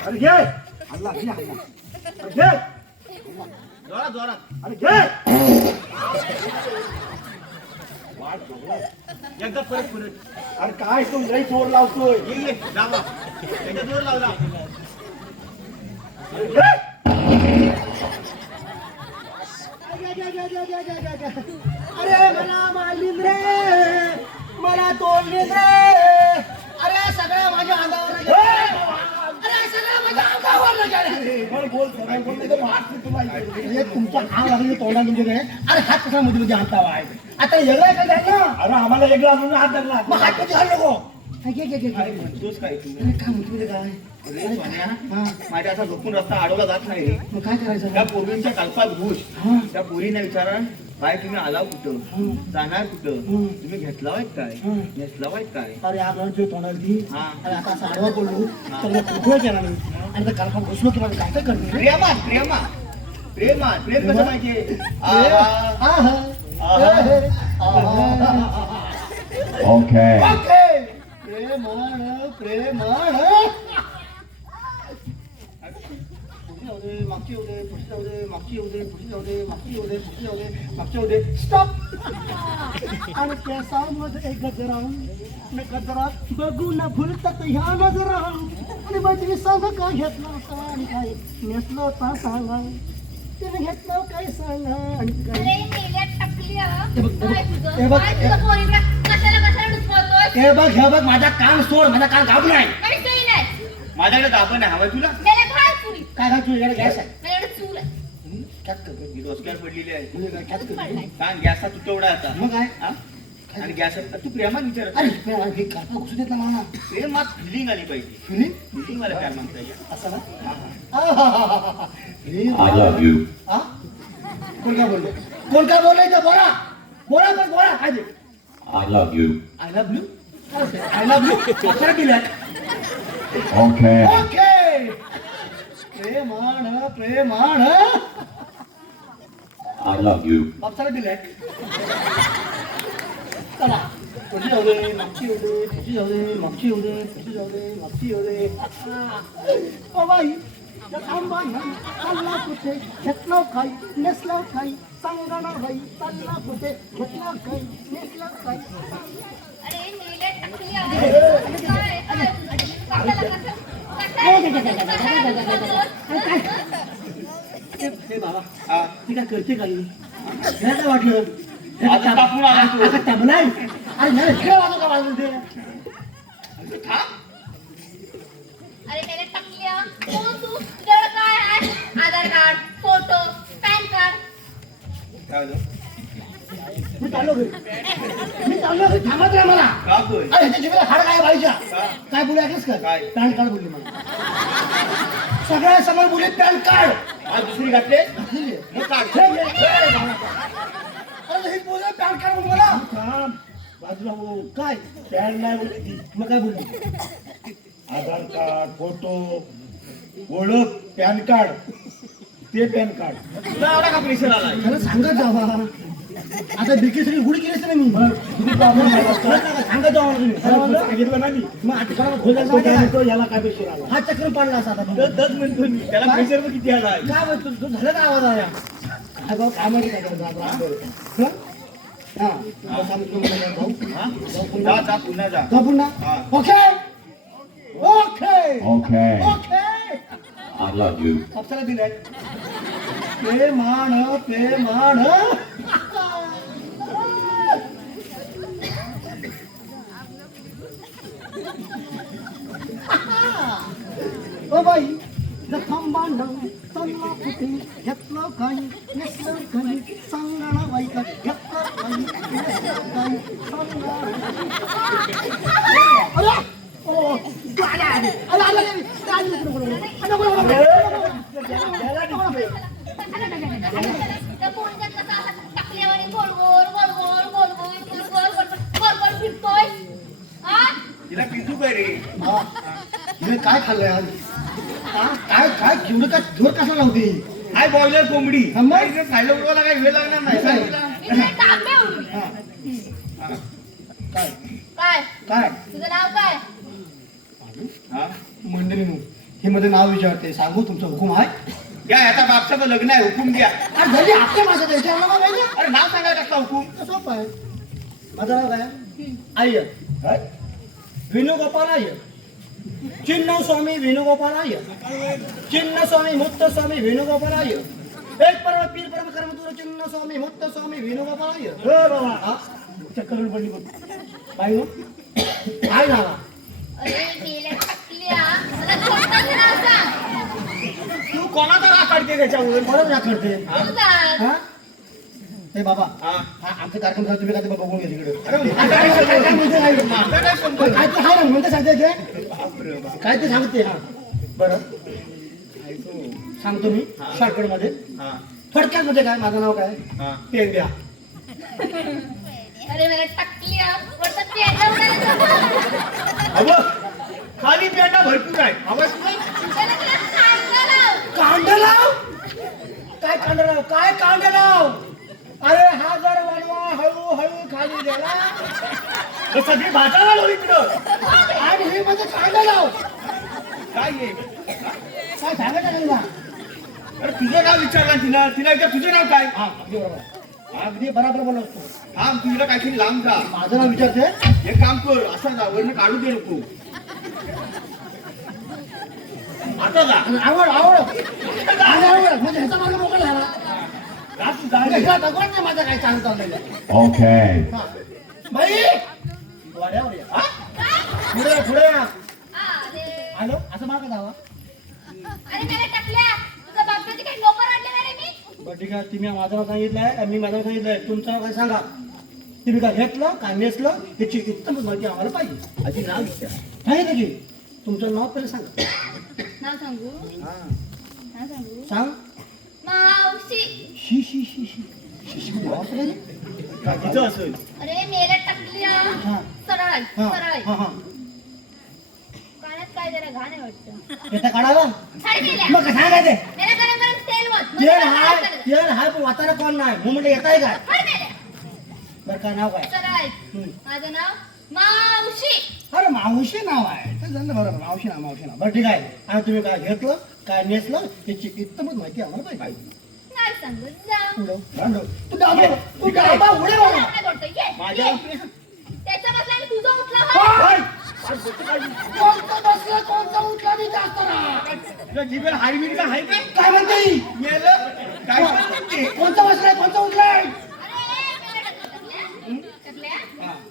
अरे घे हल्ला घे हल्ला अरे घे जोरात जोरात अरे घे एकदा परत अरे काय तू लई जोर लावतोय ये लावा एकदा जोर लावला अरे घे अरे मला मारलीन रे मला तोडलीन रे अरे सगळ्या माझ्या अंगावर अरे सगळ्या माझ्या अंगावर तुमच्या अंग लागली तोंडा म्हणजे काय अरे हात कसा मध्ये मध्ये हात आहे आता वेगळा काय झालं अरे आम्हाला वेगळा म्हणून हात धरला मग हात कधी घाल नको काय म्हणतोस काय तू अरे काय म्हणतो रे काय अरे सोन्या माझ्या असा झोपून रस्ता अडवला जात नाही रे मग काय करायचं त्या पोरींच्या कल्पात घुस हा. त्या पोरीने विचारा बाय तुम्ही आला कुठं जाणार कुठं तुम्ही घेतला वाईट काय घेतला वाईट काय अरे आपण जो तोंडाला ती हा. आणि आता असं आडवा पडलो तर कुठे केला नाही आणि त्या कालखा घुसलो की मला काय काय करणार प्रेमा प्रेमा प्रेमा प्रेम कसं पाहिजे ओके ओके प्रेमान प्रेमान मागची येऊ दे पुढची जाऊ दे मागची येऊ दे पुढची जाऊ दे मागची येऊ दे पुढची जाऊ दे मागची येऊ दे स्टॉप आणि केसामध्ये एक गजरा आणि गजरात बघू न भुलतात ह्या नजरा आणि मैत्री सांग काय घेतलं होतं आणि काय नेसलं होता सांगा तिने घेतलं काय सांगा आणि काय अरे मेल्या टाकली काय तुझं हे बघ, काय तुझं पोरीला कशाला डुसवतोय हे बघ माझा कान सोड माझा कान गाबू नाही काही काही नाही माझ्याकडे दाबण आहे हवाय तुला त्याला घाल पुरी काय घाल तुझ्याकडे गॅस आहे माझ्याकडे चूल आहे कॅच कर ही डोसक्यावर पडलेली आहे म्हणजे काय कॅच कर कारण गॅसचा तुटवडा आता मग काय हा? आणि गॅस तू प्रेमात विचारत अरे हे कापा घुसू देत ना मला प्रेमात फिलिंग आली पाहिजे फिलिंग फिलिंग मला प्रेम म्हणता येईल असं ना I love you. हा? कोण काय बोलले कोण काय बोलले इथं बोला बोला पण बोला काय ते I love you. I love you I love you खरं दिलं Okay. ओके प्रेमान प्रेमान I love you. अप्सरा दिलंय चला पुढची जाऊ दे मागची येऊ दे पुढची जाऊ दे मागची येऊ दे पुढची जाऊ दे मागची येऊ दे ओ बाई थांबा ना चालला कुठे घेतलं काही नेसलं काही सांगा ना बाई चालला कुठे घेतलं काही नेसलं काही अरे मेल्या टाकली काय काय हे बाबा हा. ती काय करते काही नाही काय वाटलं आता टाकून आला तू. आता टबलाय अरे नाही खेळ वाजव का वाजवून ते अरे मेल्या टाकली कोण तू तुझ्याकडे काय आहे आधार कार्ड फोटो पॅन कार्ड काय झालं? मी चाललो घरी थांबत रे मला का बोल अरे ह्याच्या जीवाला हाड काय बाईच्या हा. काय बोलू ऐकलंस का काय? पॅन कार्ड बोलली मला सगळ्या समोर बोलले पॅन कार्ड आज दुसरी घातले मग काढ. अरे हे बोलले पॅन कार्ड बोल मला थांब बाजूला हो काय पॅन नाही बोलली ती मग काय बोलली आधार कार्ड फोटो ओळख पॅन कार्ड ते पॅन कार्ड तुला एवढा का प्रेशर आला खरं सांगत जावा आता बिकीसरी उडी केलीस ना मी सांगत जावा तुम्ही सांगितलं ना मी मग आठवडा याला काय पेशी आला हा चक्र पडला असा आता तच म्हणतो मी त्याला प्रेशर मग किती आला काय बोलतो तू झालं का आवाज आया काय भाऊ काय माहिती काय करतो आता हा तुला सांगतो मला भाऊ हा? जा जा पुन्हा जा का पुन्हा हा. Okay okay Okay. Okay I love you. अप्सरा दिलाय प्रेमान प्रेमान ओ बाई जखम बांधव चालला कुठे घेतलं काही नेसलं काही सांगणा बाई का घेतलं काही नेसलं काही सांगणा अरे ओ आला आला आला आला त्या कोणत्या कसा असा टाकल्यावानी गोल गोल गोल गोल गोल गोल गोल गोल गोल गोल गोल फिरतोय हा तिला पिंजू काय रे हे काय खाल्लंय आज काय काय घेऊन काय जोर कसा लावते काय बॉयलर कोंबडी मग? खायला उडवायला काही वेळ लागणार नाही सांगितलं. मी तुला टाकले उडवी. काय काय काय तुझं नाव काय हा? मंडळी हे मध्ये नाव विचारते सांगू तुमचा हुकूम आहे घ्या आता बापसाचं लग्न आहे हुकूम घ्या अरे घरी आपल्या माझ्या विचारला ना पाहिजे अरे नाव सांगायला कसला हुकूम सोपं आहे माझं नाव काय अय्यर वेणुगोपाल अय्यर चिन्ह स्वामी वेणुगोपाल अय्यर चिन्ह स्वामी मुक्त स्वामी वेणुगोपाल अय्यर एक परम पीर परम कर्मतुर चिन्ह स्वामी मुक्त स्वामी वेणुगोपाल अय्यर हो बाबा हा चक्कर पडली बघ काय हो काय झाला अरे गेल्या टाकल्या मला कोणतं नाव सांग तू कोणाचा राग काढते त्याच्यावर परत ना करते तू सांग हा हे बाबा हा. हा आमचा कार्यक्रम झाला तुम्ही काय ते बघून घ्या तिकडे अरे माझा काय संबंध? माझा काय संबंध? काय ते हाय ना म्हणते सांगते ते काय ते सांगते हा बरं सांगतो मी शॉर्टकट मध्ये हा, थोडक्यात मध्ये काय माझं नाव काय हा. पेंड्या अरे मला टाकल्या वरती पेंडा उडाला अबो, खाली पेंडा भरपूर आहे आवाज नाही? त्याला तुला खायला लाव कांडलाव काय कांडलाव काय कांडलाव अरे हा जर वनवा हळू हळू खाली गेला हे सगळी भाषा घालव इकडं आणि हे म्हणजे कांडलाव काय आहे? काय सांगत नाही का अरे तुझं नाव विचारलं तिला तिला विचार तुझं नाव काय हा अगदी बरोबर बोलत तू हा तुला काहीतरी लांब जा माझं नाव विचारते एक काम कर असं जा वरनं काढू दे नको आता जा आवड आवड आवड म्हणजे ह्याचा मार्ग मोकळा झाला जा तू जा ह्याला भगवान नाही माझं काय सांगता नाही Okay. बाई वाड्यावर या. हा? पुढे या, पुढे या. अरे आलो असं मागं जावा अरे मला टाकल्या तुझ्या बापाची काही नोकर आणले नाही रे मी बरं ठीक आहे तुम्ही माझं नाव सांगितलंय मी माझं नाव सांगितलंय तुमचं नाव काय सांगा तुम्ही काय घेतलं काय नेसलं याची उत्तम माहिती आम्हाला पाहिजे आधी नाव विचार सांगितलं की तुमचं नाव पहिले सांगा नाव सांगू हा नाव सांगू सांग मावशी शी शी शी शी शी शी वास रे. काय तिचं असेल अरे मेला टाकल्या हा. सरळ हा सरळ हा हा कानात काय जरा घाण आहे वाटतं येता काढावा साडी मेल्या मग काय सांगायचे मेला गरम गरम तेल वत तेल हाय पण वातारा कोण नाही मग म्हटलं येताय काय बरं काय नाव काय सरळ माझं नाव मावशी अरे मावशी नाव आहे ते झालं बरोबर मावशी नाव बरं ठीक आहे आणि तुम्ही काय घेतलं काय नेसलं याची उत्तमच माहिती आम्हाला पाहिजे नाही सांगत जा तू डाबा उडे बघा काय करतोय? ये, माझ्या ये. त्याचा बसला आणि तुझा उठला हा? कोणतं बसलं कोणतं उठलं मी जास्त राहा. तुझ्या जिभेला हायवीन का हाय काय काय म्हणते ही? मेलं काय म्हणते कोणतं बसलंय कोणतं उठलंय अरे, मेला टाकल्या? टाकल्या?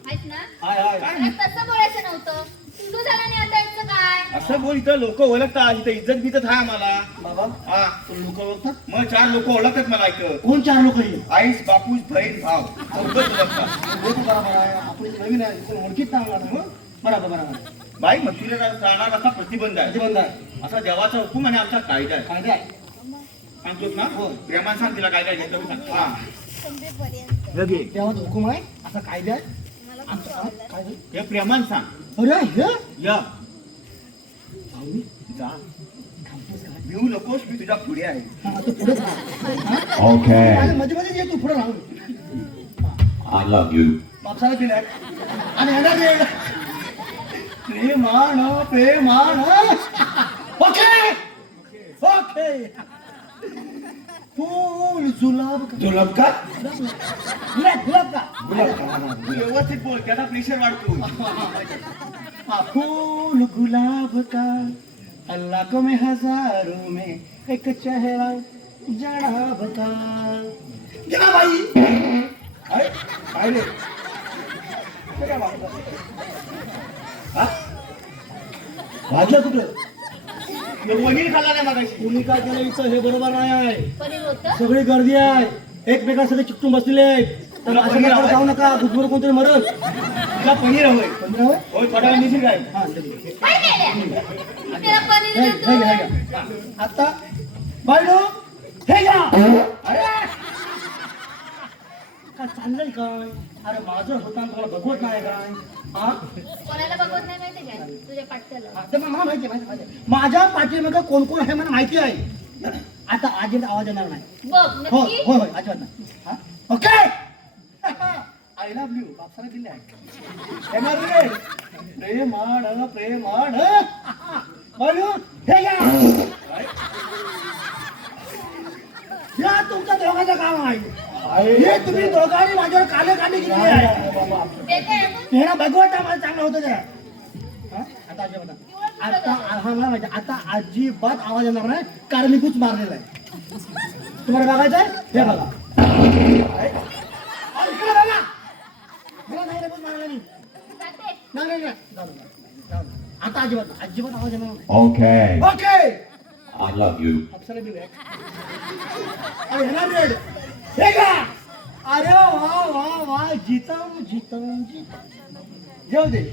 आहेस ना? हाय हाय अरे, तसं बोलायचं नव्हतं तुझं झालं आणि आता यांचं काय असं बोल इथं लोक ओळखतात इथं इज्जत बिजत आहे आम्हाला बाबा हा लोक ओळखतात मग 4 लोक ओळखतात मला इथं कोण चार लोक ही आईस बापूस बहीण भाव चौघच ओळखतात बरोबर आहे आपण नवीन आहे कोण ओळखीत चांगला बरोबर बाई मथुरे राहणार असा प्रतिबंध आहे प्रतिबंध आहे असा देवाचा हुकूम आणि आमचा कायदा आहे कायदा आहे सांगतोस ना हो प्रेमान सांग तिला काय काय घेतो सांग हा तेव्हा हुकूम आहे असा कायदा आहे आमचा कायदा हे प्रेमान सांग अरे हे या जा भिवू नकोस मी तुझ्या पुढे आहे हा, तू पुढे Okay. मध्ये मध्ये ये तू पुढे राहू I love you. बापसाला दिलाय आणि ह्याला दे प्रेमान ओके ओके फूल जुलाब का जुलाब का गुलाब का तू व्यवस्थित बोल त्याचा प्रेशर वाढतो फूल गुलाब का अल्लाह को में हजारों में एक चेहरा जनाब का क्या भाई अरे काय रे वाजलं कुठं पनीर खाल्ला नाही मागाशी. तुम्ही काय केलं इथं हे बरोबर नाही आहे. पनीर होतं सगळी गर्दी आहे, एकमेकांसाठी चिकटून बसलेले आहेत. तर तुला असं पनीर नका हवंय? जाऊ नका, दुधवर कोणतरी मरल. तुला पनीर हवंय. पंधरा होय? होय थोडा वेळ निघशील काय? हा, लगेच. काय केलं त्याला पनीर हे देतो घ्या, हे घ्या. आता बायडो हे घ्या. अरे काय चाललंय काय? अरे माझं होता तुम्हाला बघवत नाही काय? हा? कोणाला बघत नाही माहिती काय तुझ्या पाठच्याला ते मला माहिती आहे, माहिती आहे. माझ्या पाठीमागं कोण कोण आहे मला माहिती आहे. आता अजिबात आवाज येणार नाही. बघ हो नक्की हो होय अजिबात नाही. हा? ओके आय लव्ह यू बापसाला दिले आहे. येणार रे प्रेमाण प्रेमाण. बोलू हे घ्या. या तुमच्या दोघांचं काम आहे. हे तुम्ही दोघांनी माझ्यावर काले काढली केली आहे. ते काय मग? हे ना भगवत आम्हाला चांगलं होतं ते. हा? आता अजिबात नाही. आता हा मला माहिती आहे. आता अजिबात आवाज येणार नाही कारण मी खूप मारलेला आहे. तुम्हाला बघायचं आहे हे बघा. अरे, इकडे बघा. मला नाही रे, खूप मारलं मी. जाते. नाही, नाही, नाही. जाऊ दे, जाऊ दे. आता अजिबात आवाज येणार नाही. Okay. Okay I love you. अप्सरा दिले. अरे हे ना रेड. हे का? अरे वा वा वा जितम जितम जितम. जाऊ दे.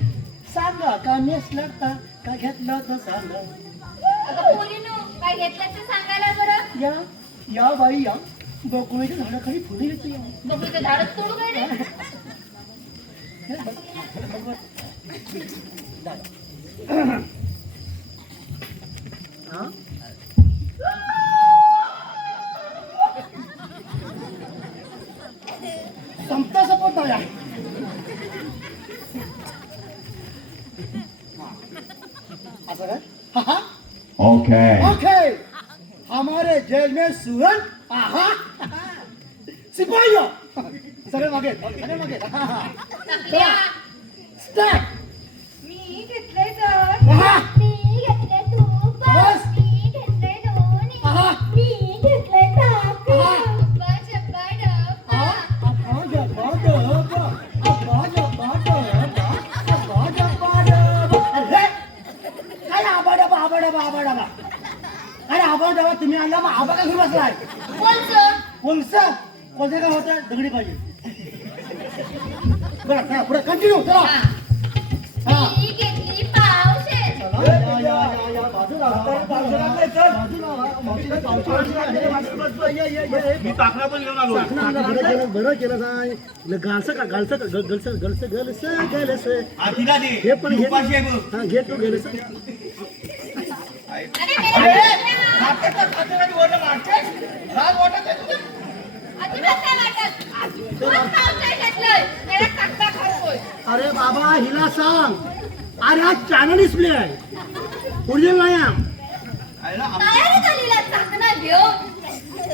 सांगा का नेसलं का घेतलं तर सांगा. अगं पोरीनो काय घेतलं ते सांगायला बरं या या बाई या गोकुळीच्या झाडाखाली फुले येते या. बघू झाडच तोडू काय रे हा? संपता सपोर्ट नाही आहे. असं काय? हा हा Okay. ओके हमारे जेल में सुरन आहा सिपाहियों सगळे मागे सगळे मागे टाकल्या. स्टार्ट मी घेतलंय तर आहा मी घेतलंय तूप बस. मी घेतलंय दोन्ही आहा मी घेतलंय ताक आहा. अब्बा चब्बा डब्बा आहा जब्बा डब्बा आबा जब्बा डब्बा आबा जब्बा डब्बा. अरे काय आबा डब्बा आबा डब्बा आबा डब्बा. अरे आबा डब्बा तुम्ही आणला मग आबा का घेऊन बसलाय. कोणचं कोणचं कोणतं काय होतं दगडी पाहिजे. बरं चला पुढे कंटिन्यू चला. हा मी घेतली पावशेर चला या या या या बाजूला बाजूला मी टाकला पण घेऊन आलो. बरं केलं साय गालस का गालस गलस गलस गलस गलस हा, तिला दे. हे पण घे. उपाशी आहे बघ. हा घे तू गलस. अरे मेरा खाते तर खाते नाही, वरनं मारतेस. लाज वाटत आहे तुला? अजिबात नाही वाटत कोण पावशेर घेतलंय मेरा काका खातोय अरे बाबा हिला सांग अरे हा चॅनल डिस्प्ले आहे ओरिजिनल नाही आहे. आहे ना? तयारी झालीला चाकणा घेऊन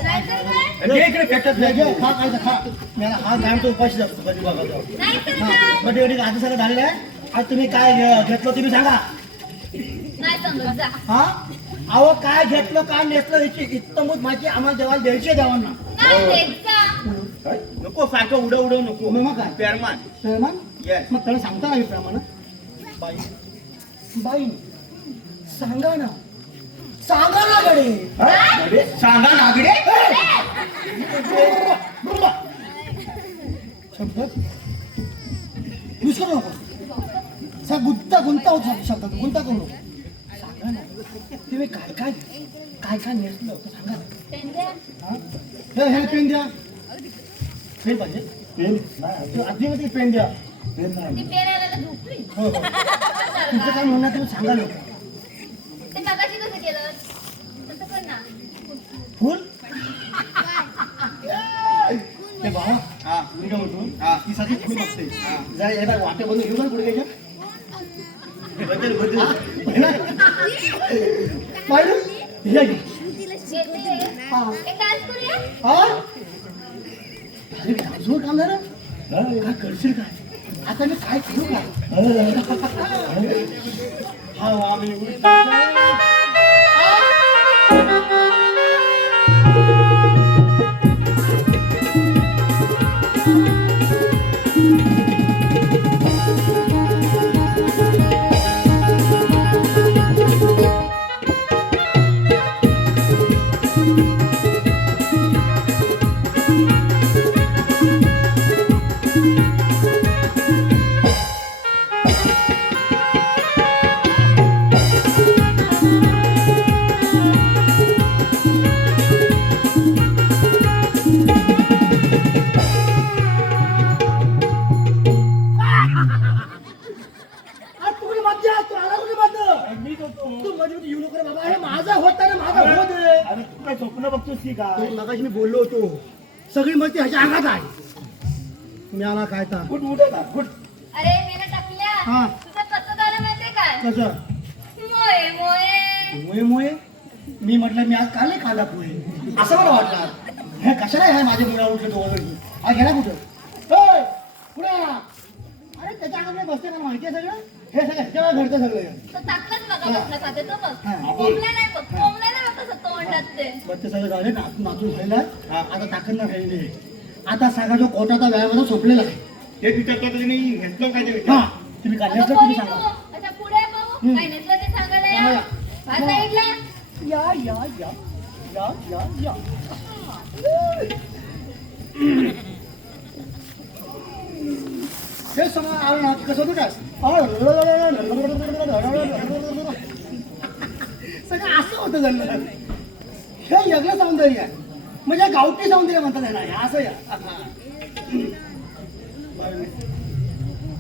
नाहीतर काय घे इकडे फेकत घे, नाही. घे, खा काय खा मला हा काम तो उपाशी जातो कधी बघा नाहीतर हा काय बट एवढी आज सगळं झालेलं आहे. आज तुम्ही काय घेतलं तुम्ही सांगा. नाही सांगत जा हा अहो काय घेतलं काय नेसलं याची इत्तमूत माहिती आम्हाला देवाला द्यायची आहे देवांना. नाही देत जा नको सारखं उडव नको. मग काय पेरमान. प्रमाण Yes. मग त्याला सांगता नाही प्रमाण बाई बाई सांगा ना गडे. अरे, सांगा नागडे. शब्द यूज करू नको. गुंता होत शब्दात गुंता करू नको. सांगा ना तुम्ही काय काय काय काय नेसलं होतं सांगा ना. पेन द्या. हा? ह्याला पेन द्या. पेन पाहिजे पेन नाही आधीमध्ये पेन द्या. पेन नाही ती पेन आणायला झोपली हो हो तुमचं काय म्हणणं आहे तुम्ही सांगा ना. ते मगाशी कसं केलं तसं कर ना फुल ते बाबा हा. मी काय म्हणतो हा. ती साठी फुल बघते जा एकदा वाटे बंद घेऊन पुढे घ्यायच्या बदल बदल. पाहिलं हे घे. घेते हा. एक डान्स करूया हा अरे अजून काम झालं काय करशील काय आता मी काय करू काय हा वा मी मगाशी मी बोललो होतो सगळी मस्ती ह्याच्या अंगात आहे. मी आला काय तर गुड उठा गुड. अरे मेला टाकल्या हा. तुझं कसं झालं माहितीये काय कसं मोये मोये मुळे मुळे मी म्हटलं मी आज काल नाही खाल्ला पोहे असं मला वाटलं. हे कशाला आहे माझ्या मुला उठलं तो वगैरे हा गेला कुठं ओय, पुढे या. अरे त्याच्या अंगात बसते मला माहिती आहे सगळं हे सगळं ह्याच्या घडतं सगळं. तो टाकलाच बघा हा. बसला खाते तो बघ हा. कोंबला नाही बघ कोंबला नाही बघ कसं तोंडात ते बघ ते सगळं झाले नाचून नाचून राहिला आता ताकद ना राहिली. आता सगळा जो कोटाचा व्यायाम संपलेला आहे. हे विचारतो तुम्ही घेतलं काय ते हा तुम्ही काय अगं नेसलं तुम्ही पोरी सांगा. तू अच्छा पुढे बघू काय नेसलं ते सांगायला या सांगा. हा साईडला या या या या या या हे समा आलं ना कसं होतं काय सगळं असं होतं झालं. हे वेगळं सौंदर्य आहे म्हणजे गावठी सौंदर्य म्हणतात याला हे असं या.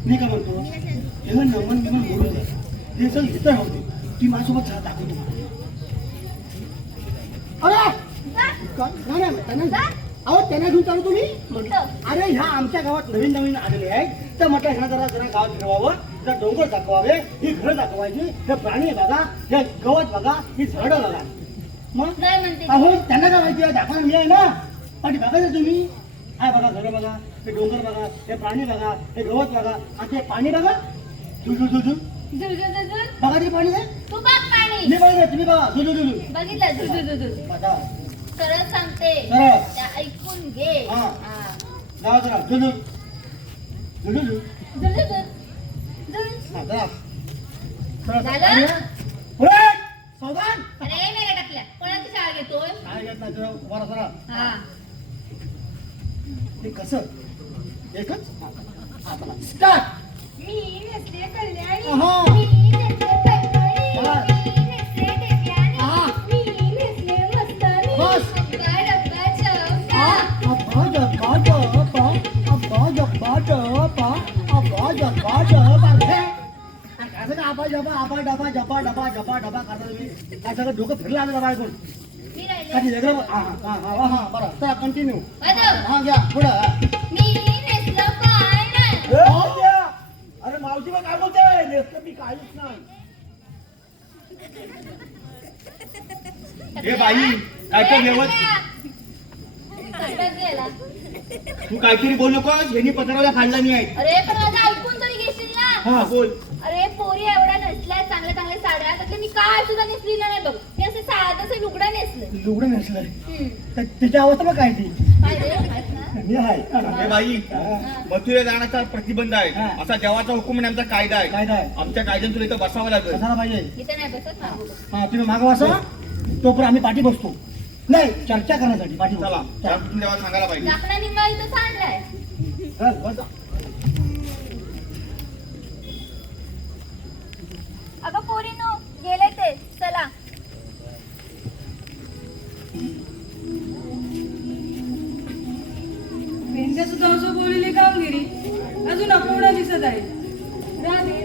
मी काय म्हणतो हे नमन बिमन बोलून द्या हे सगळं इथं होते ती माझ्यासोबत चहा दाखवतो. अरे नाही नाही त्यांना अहो त्यांना घेऊन चालू तुम्ही कुठं? अरे ह्या आमच्या गावात नवीन नवीन आलेले आहेत तर म्हटलं ह्या जरा जरा गावात फिरवावं जरा डोंगर दाखवावे ही घरं दाखवायची हे प्राणी बघा हे गवत बघा ही झाडं बघा. मग नाही म्हणते अहो त्यांना काय माहिती आहे दाखवायला मी आहे ना पण बघायचं तुम्ही काय बघा घरं बघा हे डोंगर बघा हे प्राणी बघा हे गवत बघा आणि ते पाणी बघा झुझू झुझू झुझुझुझुझ. बघा ते पाणी आहे तू बघ पाणी मी बघा तुम्ही बघा झुझू झुझू बघितलं झुझुझुझुझ. बघा सरळ सांगते सरळ. त्या ऐकून घे हा. हा. जावा जरा झुझू झुझू झुझू झुझुझुझ. हा जरा सरळ झालं? आणि पुढे सावधान अरे मेला टाकल्या कोणाची शाळा घेतोय काय घेत नाही तुला बरं सरा हा ते कसं एकच आता स्टार्ट मी नेसले कल्याणी अहा. मी नेसले कल्याणी चला. मी नेसले देवयानी अहा. मी नेसले मस्तानी बस. अब्बा डब्बा चौका अब्बा जब्बा जब्बा अब्बा जब्बा जब्बा अब्बा जब्बा जब्बा हे असं का आबा जब्बा आबा डबा जब्बा डबा जब्बा डबा करता तुम्ही काय सगळं डोकं फिरलं आलं बाय कोण मी राहिले काही वेगळं हा हा हा हा बरं चला कंटिन्यू वाजव. हा घ्या पुढं हा. मी नेसलं काय नाही अरे मावशी मग काय बोलते नेसलं मी काहीच नाही. हे बाई काय तर व्यवस्थित ताब्यात गेला. तू काहीतरी बोल नको यांनी पत्राला फाडला नाही आहे. अरे पण माझं ऐकून तरी घेशील ना हा बोल. अरे पोरी एवढ्या नसल्या चांगल्या चांगल्या साड्या त्यातले मी काय सुद्धा नेसलेलं नाही बघ ते असे साधं लुगडं नेसलं लुगडं नेसलंय त्याची अवस्था बघ काय ती काय रे माहित ना? मी आहे हे बाई मथुरे जाण्याचा प्रतिबंध आहे हा. असा देवाचा हुकूम आणि आमचा कायदा आहे. कायदा आहे. आमच्या कायद्याने तुला इथं बसावं लागेल. कसाला पाहिजे इथे नाही बसत ना हा तुम्ही मागं बसा तोपर्यंत आम्ही पाठी बसतो नाही चर्चा करण्यासाठी पाठी चला बसतो. त्यातून देवाला सांगायला पाहिजे. लाकडा निम्मा इथं सांडलाय चल, बसा. अगं पोरीनो गेले ते चला मेंढ्या सुद्धा असं बोललेली कामगिरी अजून अपूर्ण दिसत आहे. राधे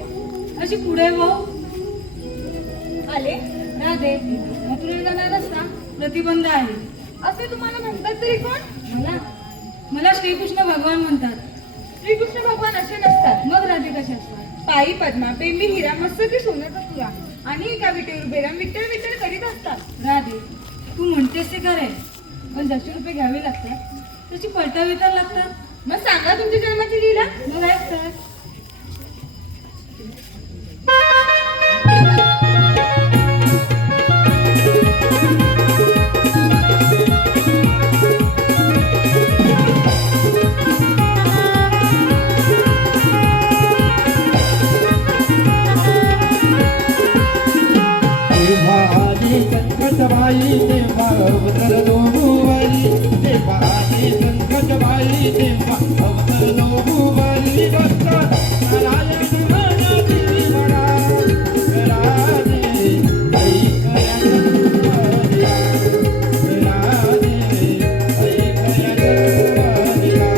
अशी पुढे भाऊ आले. राधे मथुरेला जाणार रस्ता प्रतिबंध आहे असे तुम्हाला म्हणतात तरी कोण? मला श्रीकृष्ण भगवान म्हणतात. श्रीकृष्ण भगवान असे नसतात. मग राधे कसे असतात? पायी पद्मा पेंबी हिरा मस्तकी सोन्याचा तुरा आणि एका विटेवर बेराम विठ्ठल विठ्ठल करीत असतात. राधे तू म्हणतेस ते खरे पण जसे रुपये घ्यावे लागतात त्याची पलटावी तर लागतात. मग सांगा तुमच्या जन्माची लीला. मग ऐक तर देवानी संकटबाई देवा अवतरलो भुवरी देवानी संकटबाई देवा अवतरलो भुवरी रक्त नारायण म्हणा देवी म्हणा राधे ऐकया जन्मदिला राधे ऐकया जन्मदिला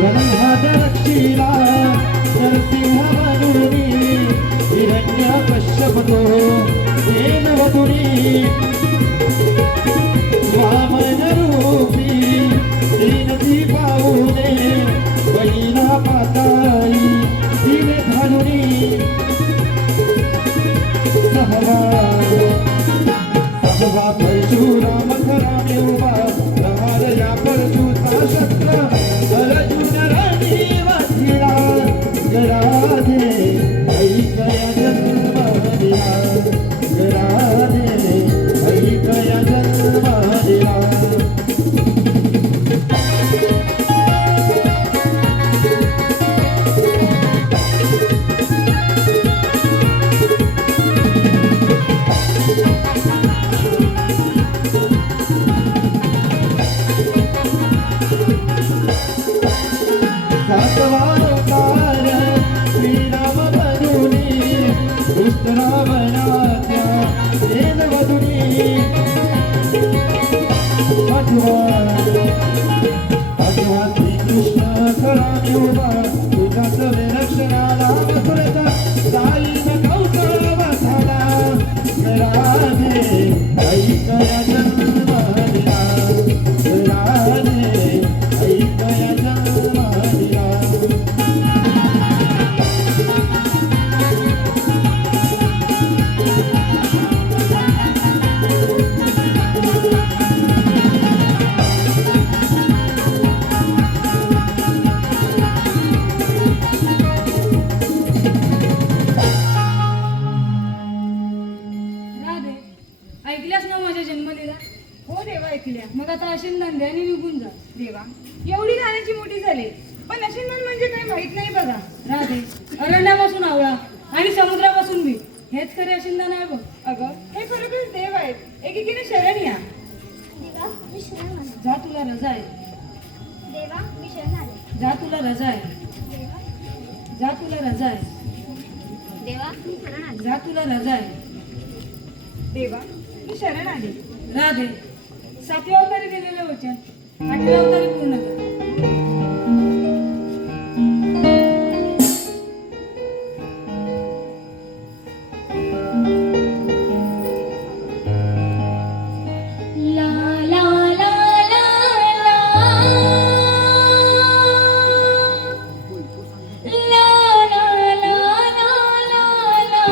प्रल्हाद रक्षिला नरसिंह बनूनी हिरण्य कश्यप तो देववधुनी वामन रूपी दीनती पाहुणे बहिणा पाताळी दिने घालुनी सहवा परशुराम खराने उभा प्रहार या परशुचा शस्त्र अर्जुन राणी वाचिला राधे ऐकया जन्म दिला राधे ऐकया जन्म दिला श्रीराम बनूनी दुष्ट रावणाच्या देववधुनी अथवा श्रीकृष्ण खराने उभा तुझाच विरक्षणाला मथुरेचा जाईन कौतुक झाला राधे ऐकया जन्म दिला राधे ऐकया जन्म दिला राधे ऐकल्यास ना माझ्या जन्मलीला? हो देवा ऐकल्या. मग आता अशी नंद्याने निघून जा. देवा एवढी लहानाची मोठी झाली पण अशिंदन म्हणजे काही माहित नाही बघा. राधे अरण्यापासून आवळा आणि समुद्रापासून मी हेच खरे अशिंदन आहे बघ. अगं हे खरोखर देव आहेत एकीकडे शरण या. देवा मी शरण आले. जा तुला रजा आहे. देवा मी शरण आले. जा तुला रजा आहे. देवा जा तुला रजा आहे. देवा मी शरण आले. जा तुला रजा आहे. देवा मी शरण आले. राधे 7व्या अवतारी दिलेले वचन 8व्या अवतारी पूर्ण कर. ला ला ला ला ला ला ला ला ला ला ला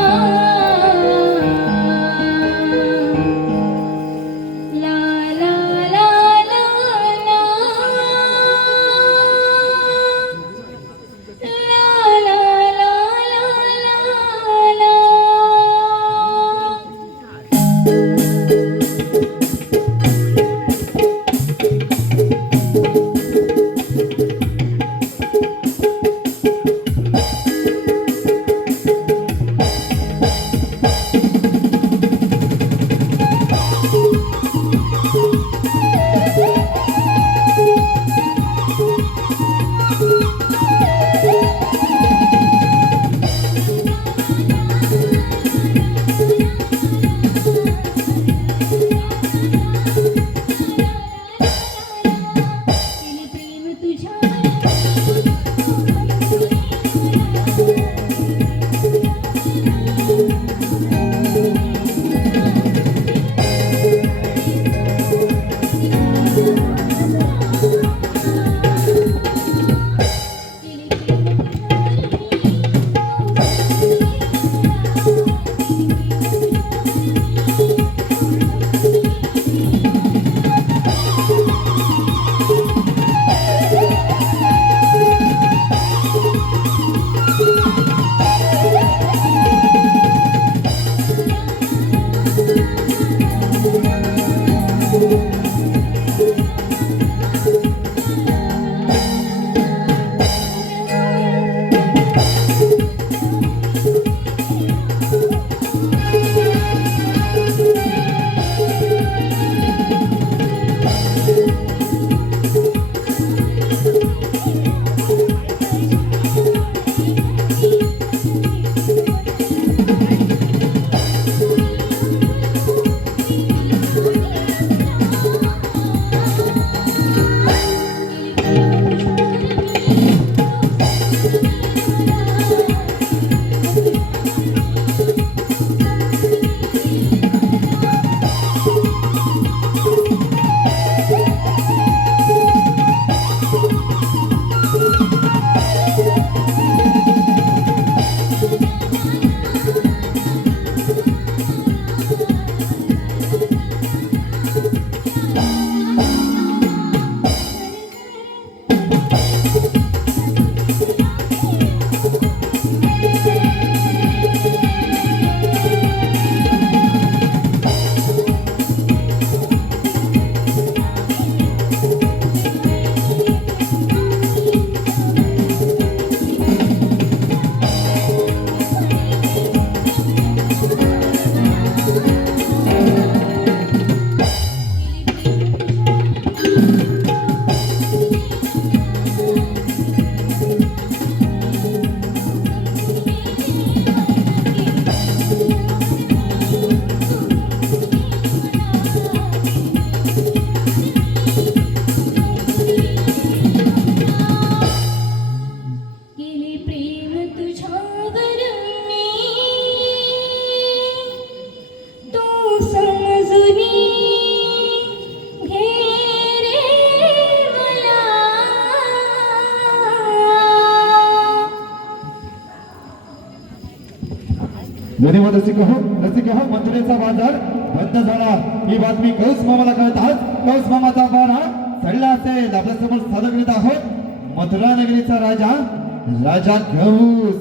धन्यवाद रसिक हो मथुरेचा बाजार बंद झाला ही बातमी कौस मामाला कळताच कौस मामाचा बाण हा चढला असेल आपल्या समोर सादर करीत आहोत मथुरा नगरीचा राजा कौस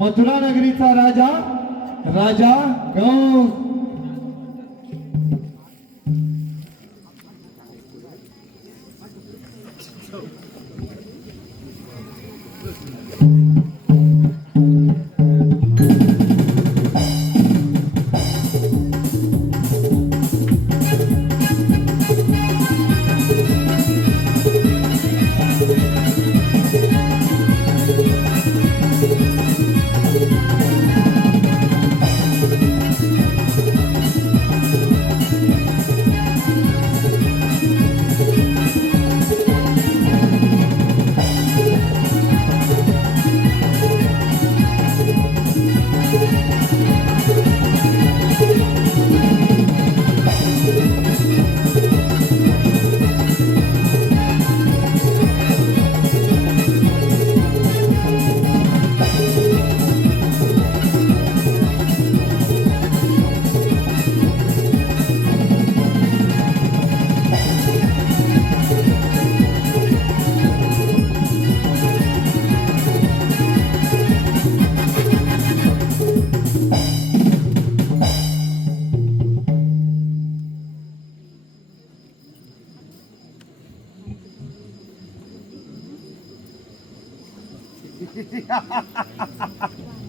मथुरा नगरीचा राजा कौस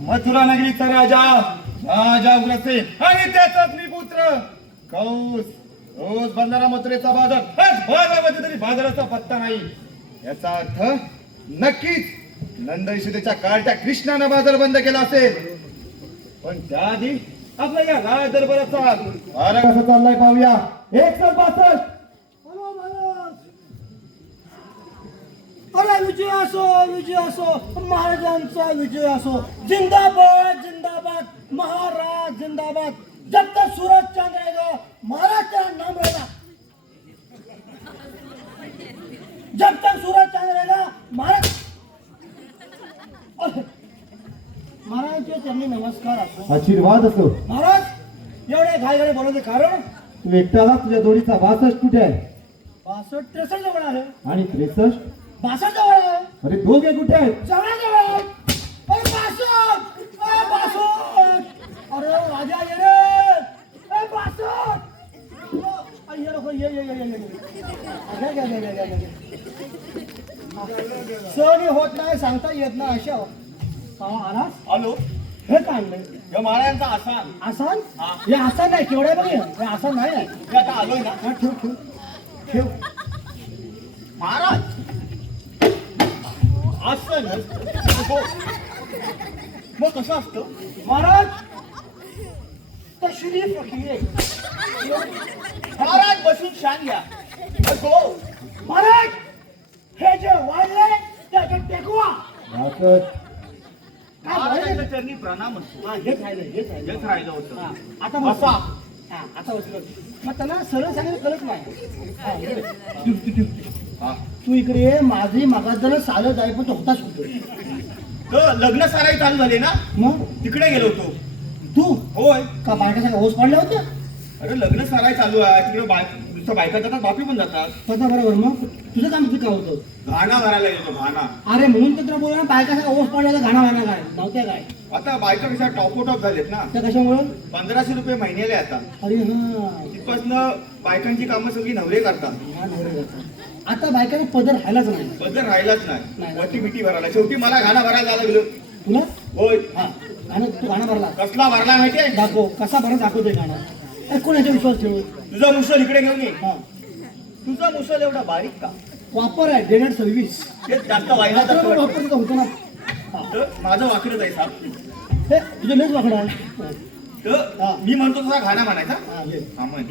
मथुरा नगरीचा राजा उग्रसेन आणि त्याचाच मी पुत्र कौस रोज भरणारा मथुरेचा बाजार आज बाजारामध्ये तरी बाजाराचा पत्ता नाही याचा अर्थ नक्कीच नंद यशोदेच्या काळच्या कृष्णानं बाजार बंद केला असेल पण त्याआधी आपल्या या राज दरबाराचा वारा कसा चाललाय पाहूया 162 अरे विजय असो महाराजांचा विजय असो जिंदाबाद महाराज जिंदाबाद जब तक सूरज चांद रहेगा महाराज का नाम रहेगा जब तक सूरज चांद रहेगा महाराज महाराजांचे चरणी नमस्कार असो आशीर्वाद असो महाराज एवढ्या घाईघाई बोलायचं कारण तू एकटाला तुझ्या जोडीचा 62 कुठे आहे 62 63 जवळ आहे आणि 63 62 जवळ आहे अरे दोघे कुठे आहेत जवळ आहे अरे 62 अरे राजा ये रे ए 62 अरे ये लोक सण होत नाही सांगता येत ना अशा आलास आलो हे काय आणलंय या महाराजांचा आसान आसान हे आसान नाही केवढ्या बघ हे आसान नाही आहे मी आता आलोय ना हा, ठेव महाराज असं नसतं मग कसं असतं महाराज तशरीफ रखिये महाराज बसून शान घ्या बसो महाराज हे जे वाढलंय त्याचे टेकवा महाराजांच्या चरणी प्रणाम असतो हेच राहिलं होतं आता बसा. आता बसलो मग त्यांना सरळ सांगितलं कळत नाही हा. तू इकडे ये माझी मागास सालं जाय पण तो होताच होतो तर लग्न साराई चालू झाले ना मग तिकडे गेलो होतो तू होय का बायका सगळ्या ओस पाडल्या होत्या अरे लग्न साराई चालू आहे तिकडे नुसतं बायका जातात बापी पण जातात पता बरोबर मग तुझं काम काय होतं घाणा भरायला गेलो घाणा अरे म्हणून तर तुला बोलला बायका सगळ्या ओस पाडल्या घाणा व्हायला काय नव्हत्या काय आता बायका कशा टॉप झालेत ना त्या कशामुळे 1500 रुपये महिन्याला आता अरे हा तिथपासनं बायकांची कामं सगळी नवरे करतात हा, नवरे जातात. आता बायकाने पदर राहिलाच नाही बदल राहिलाच नाही. नाही वटी बिटी भरायला शेवटी मला घाणा भरायला जायला गेलो तुला होय हा गाणं तू गाणं भरला कसला भरला माहितीये दाखव कसा भरा दाखवते गाणं कोणाचा विश्वास ठेवू तुझा मुसल इकडे घेऊन ये हा तुझा मुसल एवढा बारीक का वापर आहे डेनेट सर्व्हिस ते जास्त वाईला वापर होतो ना माझं वाकडच आहे साप हे तुझं लेच वाकडं आहे तर मी म्हणतो तुझा घाणा म्हणायचा हा, घे. हा म्हण.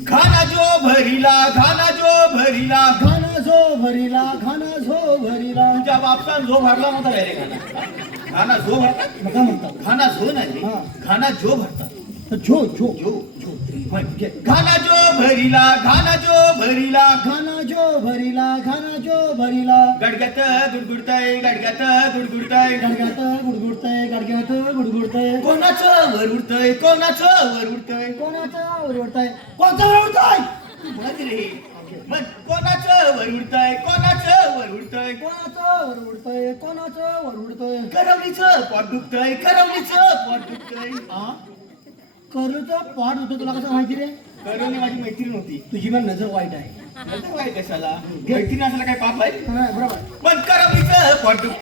घाना जो भरिला घाना जो भरिला घाना झो भरिला तुझ्या बापचा जो भरला नव्हता रे घाना घाना जो भरतात मग काय म्हणतात घाना झो नाही हा. घाना जो भरतात तर झो जो घाना जो भरिला घाना जो भरिला घाना जो भरिला घानाचो भरिला गडग्यात गुडगुडताय गडग्यात गुडगुडताय गडग्यात गुडगुडतय गडग्यात गुडगुडतय कोणाचं वर उडतंय कोणाचं वर उडतंय कोणाचं ओरडताय कोणाचं ओरडताय बघ रे मग कोणाचं वर उडतंय कोणाचं वर उडतंय कोणाचं ओरडतय कोणाचं ओरडतय करवलीचं पोट दुखतंय करवलीचं पोट दुखतंय हा करूचं पाठ होतं तुला कसं माहिती रे करवली माझी मैत्रीण होती तुझी पण नजर वाईट आहे नंतर काय कशाला मैत्रीण असायला काय पाप आहे हा, बरोबर पण करवलीचं पोट दुखतंय